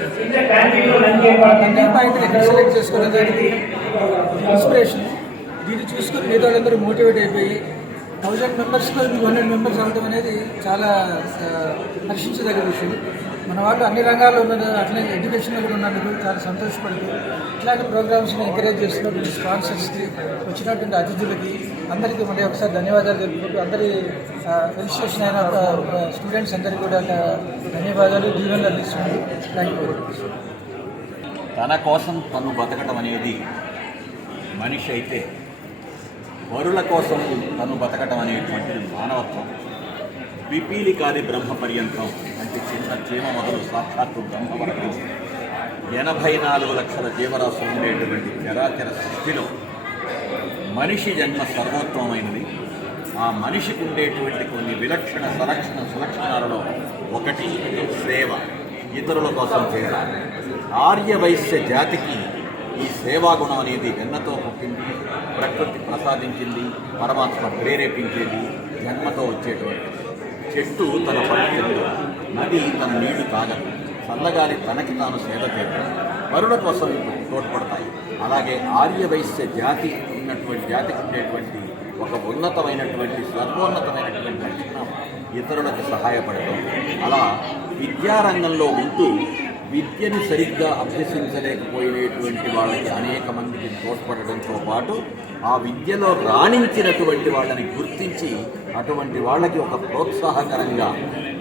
టర్నింగ్ పాయింట్ ఎక్కడ సెలెక్ట్ చేసుకునేది అనేది ఇన్స్పిరేషన్. దీన్ని చూసుకుని మిగతా వాళ్ళందరూ మోటివేట్ అయిపోయి 1000 మెంబర్స్లో 100 మెంబర్స్ అవ్వడం అనేది చాలా హర్షించదగ్గ విషయం. మన వాళ్ళు అన్ని రంగాల్లో ఉన్నారు, అట్లనే ఎడ్యుకేషన్లో కూడా ఉన్నందుకు చాలా సంతోషపడుతూ ఇట్లాంటి ప్రోగ్రామ్స్ని ఎంకరేజ్ చేస్తున్నటువంటి స్పాన్సర్స్కి, వచ్చినటువంటి అతిథులకి అందరికీ మళ్ళీ ఒకసారి ధన్యవాదాలు తెలుపుకుంటూ అందరి రిజిస్ట్రేషన్ అయిన స్టూడెంట్స్ అందరికీ కూడా ధన్యవాదాలు, దీవెనలు అందిస్తున్నాను. Thank you. తన కోసం తను బతకడం అనేది మనిషి అయితే, వరుల కోసం తను బతకడం అనేటువంటిది మానవత్వం. పిపీలికాది బ్రహ్మ పర్యంతం అంటే చిన్న చీమ మొదలు సాక్షాత్తు బ్రహ్మ వరకు 84 లక్షల జీవరాశులు ఉండేటువంటి చరాచర సృష్టిలో మనిషి జన్మ సర్వోత్తమైనది. ఆ మనిషికి ఉండేటువంటి కొన్ని విలక్షణ సులక్షణాలలో ఒకటి సేవ, ఇతరుల కోసం చేయడం. ఆర్యవైశ్య జాతికి ఈ సేవాగుణం అనేది వెన్నతో పుట్టింది, ప్రకృతి ప్రసాదించింది, పరమాత్మ ప్రేరేపించేది, జన్మతో వచ్చేటువంటి. చెట్టు తన పళ్ళు, నది తన నీళ్లు తాగదు, చల్లగాలి తనకి తాను సేవ చేస్తాడు, పరుల కోసం తోడ్పడతాయి. అలాగే ఆర్యవైశ్య జాతికి ఉండేటువంటి ఒక ఉన్నతమైనటువంటి సర్వోన్నతమైనటువంటి లక్షణం ఇతరులకు సహాయపడటం. అలా విద్యారంగంలో ఉంటూ విద్యను సరిగ్గా అభ్యసించలేకపోయినటువంటి వాళ్ళకి అనేక మందికి తోడ్పడడంతో పాటు ఆ విద్యలో రాణించినటువంటి వాళ్ళని గుర్తించి అటువంటి వాళ్ళకి ఒక ప్రోత్సాహకరంగా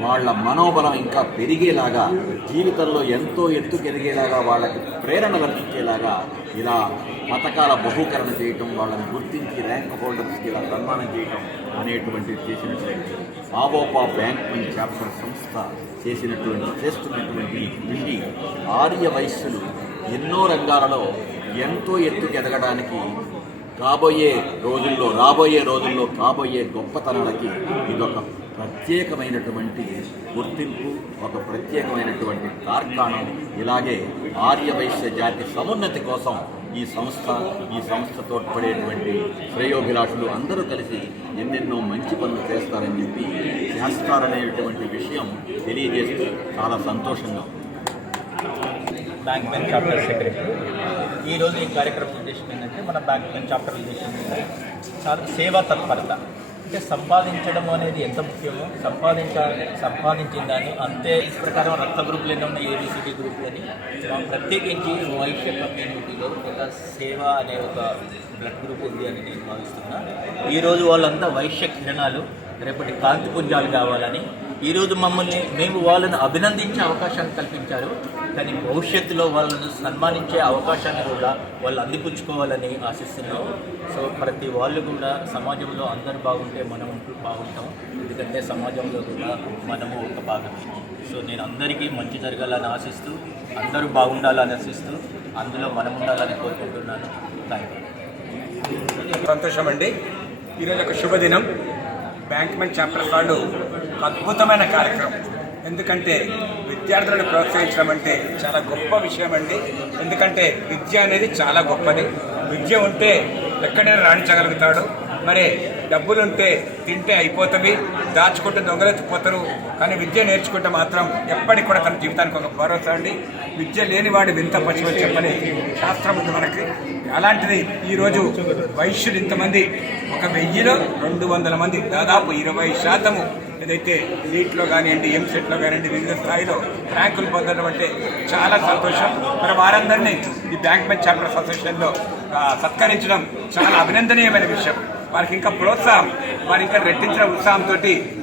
వాళ్ళ మనోబలం ఇంకా పెరిగేలాగా, జీవితంలో ఎంతో ఎత్తుకెదిగేలాగా వాళ్ళకి ప్రేరణ వర్తించేలాగా ఇలా పథకాల బహూకరణ చేయటం, వాళ్ళని గుర్తించి ర్యాంక్ హోల్డర్స్కి ఇలా సన్మానం చేయటం అనేటువంటిది చేసినటువంటి అవోపా బ్యాంక్ చాప్టర్ సంస్థ చేస్తున్నటువంటి కృషి ఆర్యవైశ్యులు ఎన్నో రంగాలలో ఎంతో ఎత్తుకు ఎదగడానికి రాబోయే రోజుల్లో కాబోయే గొప్పతనాలకి ఇదొక ప్రత్యేకమైనటువంటి గుర్తింపు, ఒక ప్రత్యేకమైనటువంటి కార్ఖానం. ఇలాగే ఆర్యవైశ్య జాతి సమున్నతి కోసం ఈ సంస్థ తోడ్పడేటువంటి శ్రేయోభిలాషులు అందరూ కలిసి ఎన్నెన్నో మంచి పనులు చేస్తారనేటువంటి విషయం తెలియజేస్తూ చాలా సంతోషంగా. Bank bench chapter secretary. ఈరోజు ఈ కార్యక్రమం ఉద్దేశం ఏంటంటే మన బ్యాంక్ బెంచ్ చాప్టర్ ఉద్దేశం చాలా సేవా తత్పరత. అంటే సంపాదించడం అనేది ఎంత ముఖ్యమో సంపాదించిన దాన్ని అంతే ప్రకారం రక్త గ్రూపులు ఎన్ని ఉన్నాయి, ఏబిసిడి గ్రూపులు అని ప్రత్యేకించి వైశ్య కమ్యూనిటీలో ఒక సేవ అనే ఒక బ్లడ్ గ్రూప్ ఉంది అని నేను భావిస్తున్నా. ఈరోజు వాళ్ళంతా వైశ్య కిరణాలు, రేపటి కాంతి పుంజాలు కావాలని ఈరోజు మేము వాళ్ళను అభినందించే అవకాశాన్ని కల్పించారు. కానీ భవిష్యత్తులో వాళ్ళను సన్మానించే అవకాశాన్ని కూడా వాళ్ళు అందిపుచ్చుకోవాలని ఆశిస్తున్నాం. సో ప్రతి వాళ్ళు కూడా సమాజంలో అందరూ బాగుంటే మనం బాగుంటాం, ఎందుకంటే సమాజంలో కూడా మనము ఒక భాగం. సో నేను అందరికీ మంచి జరగాలని ఆశిస్తూ, అందరూ బాగుండాలని ఆశిస్తూ, అందులో మనం ఉండాలని కోరుకుంటున్నాను. Thank you. సంతోషం అండి. ఈరోజు ఒక శుభదినం. బ్యాంక్మెంట్ చాప్టర్ వాళ్ళు ఒక అద్భుతమైన కార్యక్రమం. ఎందుకంటే విద్యార్థులను ప్రోత్సహించడం అంటే చాలా గొప్ప విషయం అండి. ఎందుకంటే విద్య అనేది చాలా గొప్పది. విద్య ఉంటే ఎక్కడైనా రాణించగలుగుతాడు. మరి డబ్బులుంటే తింటే అయిపోతుంది, దాచుకుంటే దొంగలెత్తిపోతారు. కానీ విద్య నేర్చుకుంటే మాత్రం ఎప్పటికి కూడా తన జీవితానికి ఒక భరోసా అండి. విద్య లేనివాడు వింత పశువు చెప్పని శాస్త్రం ఉంది మనకి. అలాంటిది ఈరోజు వైశ్యులు ఇంతమంది, 1000లో 200 మంది, దాదాపు 20% ఏదైతే నీట్లో కానివ్వండి, ఎంసెట్లో కానివ్వండి, వివిధ స్థాయిలో ర్యాంకులు పొందడం అంటే చాలా సంతోషం. మరి వారందరినీ ఈ బ్యాంక్మెంట్ చాప్టర్ అసోసియేషన్లో సత్కరించడం చాలా అభినందనీయమైన విషయం. వారికి ఇంకా ప్రోత్సాహం, వారి ఇంకా రెట్టించిన ఉత్సాహంతో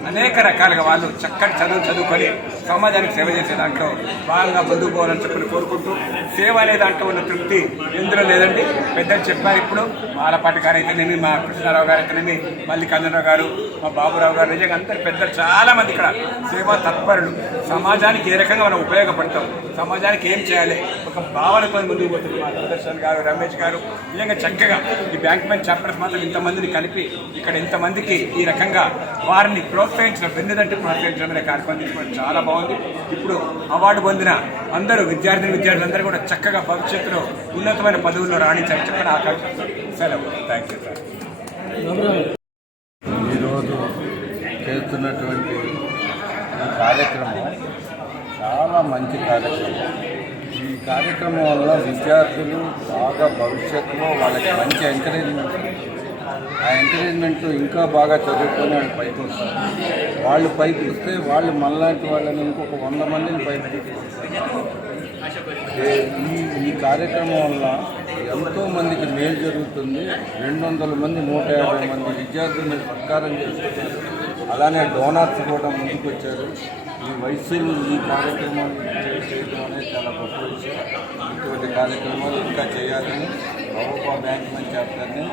అనేక రకాలుగా వాళ్ళు చక్కటి చదువుకొని సమాజానికి సేవ చేసే దాంట్లో బాగా ముందుకు పోవాలని చెప్పి కోరుకుంటూ, సేవ అనే దాంట్లో ఉన్న తృప్తి ఎందులో లేదండి. పెద్దలు చెప్పారు. ఇప్పుడు మాలపాటి గారు అయితేనేమి, మా కృష్ణారావు గారు అయితేనేమి, మల్లికార్జునరావు గారు, మా బాబురావు గారు, నిజంగా అందరు పెద్దలు చాలామంది ఇక్కడ సేవా తత్పరులు. సమాజానికి ఏ రకంగా మనం ఉపయోగపడతాం, సమాజానికి ఏం చేయాలి, ఒక భావనతో ముందుకు పోతుంది. మా సుదర్శన్ గారు, రమేష్ గారు నిజంగా చక్కగా ఈ బ్యాంక్మెంట్ చాప్టర్స్ మాత్రం ఇంతమందిని కలిపి ఇక్కడ ఇంతమందికి ఈ రకంగా వారిని ప్రోత్సహించడం, వెన్నుదంటే ప్రోత్సహించడం అనే కార్యక్రమం తీసుకోవడం చాలా బాగుంది. ఇప్పుడు అవార్డు పొందిన అందరూ విద్యార్థులందరూ కూడా చక్కగా భవిష్యత్తులో ఉన్నతమైన పదవుల్లో రాణించాలని చెప్పని ఆకాంక్షిస్తూ సెలవు. Thank you sir. ఈరోజు చేస్తున్నటువంటి ఈ కార్యక్రమం చాలా మంచి కార్యక్రమం. ఈ కార్యక్రమం వల్ల విద్యార్థులు బాగా భవిష్యత్తులో వాళ్ళకి మంచి ఎంకరేజ్మెంట్, ఆ ఎంకరేజ్మెంట్ ఇంకా బాగా చదువుకొని వాళ్ళు పైకి వస్తారు. వాళ్ళు పైకి వస్తే వాళ్ళు మనలాంటి వాళ్ళని ఇంకొక 100 మందిని పైకి తీసుకొస్తారు. ఈ కార్యక్రమం వల్ల ఎంతోమందికి మేలు జరుగుతుంది. 200 మంది 150 మంది విద్యార్థులను సత్కారం చేస్తున్నారు. అలానే డోనర్స్ కూడా ముందుకు వచ్చారు. ఈ వయసులు ఈ కార్యక్రమాలు చేయడం అనేది చాలా గొప్ప విషయం. ఇటువంటి కార్యక్రమాలు ఇంకా చేయాలని అవపా బ్యాంక్మెంట్ చాప్టర్ని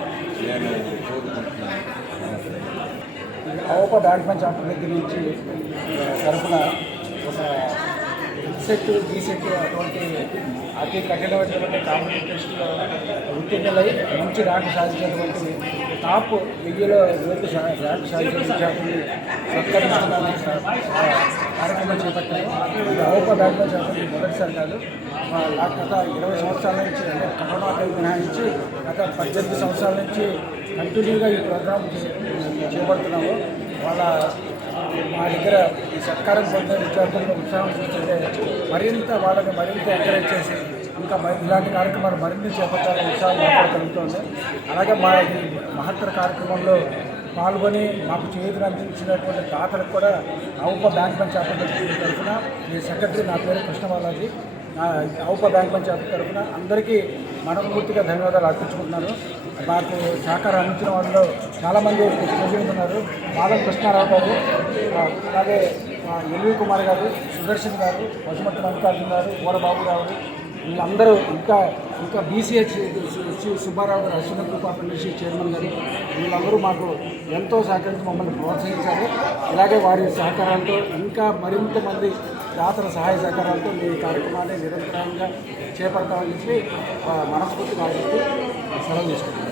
నేను కోరుకుంటున్నాను. అవపా బ్యాంక్మెంట్ చాప్టర్ దగ్గర నుంచి తరఫున ఒక సెట్ బీసెట్ అటువంటి అతి కఠినమైనటువంటి కాంపిటేటివ్ టెస్ట్లో ఉత్తీర్ణులై మంచి ర్యాంకు సాధించినటువంటి టాప్ 1000లో ర్యాంకు సాధించిన విద్యార్థుల్ని సత్కరించుకున్నాను కార్యక్రమం చేపట్టారు. ఇది అవపా బ్యాంక్మెంట్ చాప్టర్ మొదటిసారి కాదు. గత 20 సంవత్సరాల నుంచి, అంటే కరోనా టైం మినహాయించి గత 18 సంవత్సరాల నుంచి కంటిన్యూగా ఈ ప్రోగ్రాం చేపడుతున్నాము. మా దగ్గర ఈ సత్కారం పొందిన విద్యార్థులను ఉత్సాహం చూస్తుంటే వాళ్ళని మరింత ఎంకరేజ్ చేసి ఇంకా ఇలాంటి కార్యక్రమాలు మరిన్ని చేపట్టాలని ఉత్సాహం ఏర్పడగలుగుతుంది. అలాగే మా ఈ మహత్తర కార్యక్రమంలో పాల్గొని మాకు చేతులు అందించినటువంటి దాతలకు కూడా అవపా బ్యాంక్మెంట్ చాప్టర్ తరఫున ఈ సెక్రటరీ, నా పేరు కృష్ణబాలాజీ, అవపా బ్యాంక్మెంట్ చాప్టర్ తరఫున అందరికీ మనస్ఫూర్తిగా ధన్యవాదాలు అర్పించుకుంటున్నాను. మాకు సహకారం అందించిన వాళ్ళలో చాలామంది ఉన్నారు. మాధవ్ కృష్ణారావు గారు, అలాగే ఎల్వి కుమార్ గారు, సుదర్శన్ గారు, పశుమతి మల్లికార్జున గారు, ఓడబాబు గారు, వీళ్ళందరూ ఇంకా బీసీహెచ్ సుబ్బారావు గారు, అశ్విన గ్రూప్ ఆఫ్ ఇండస్ట్రీ చైర్మన్ గారు, వీళ్ళందరూ మాకు ఎంతో సహకరించి మమ్మల్ని ప్రోత్సహించారు. ఇలాగే వారి సహకారాలతో ఇంకా మరింత మంది దాతల సహాయ సహకారాలతో ఈ కార్యక్రమాన్ని నిరంతరంగా చేపడతామని చెప్పి మనస్ఫూర్తిగా సెలవు తీసుకుంటున్నాం.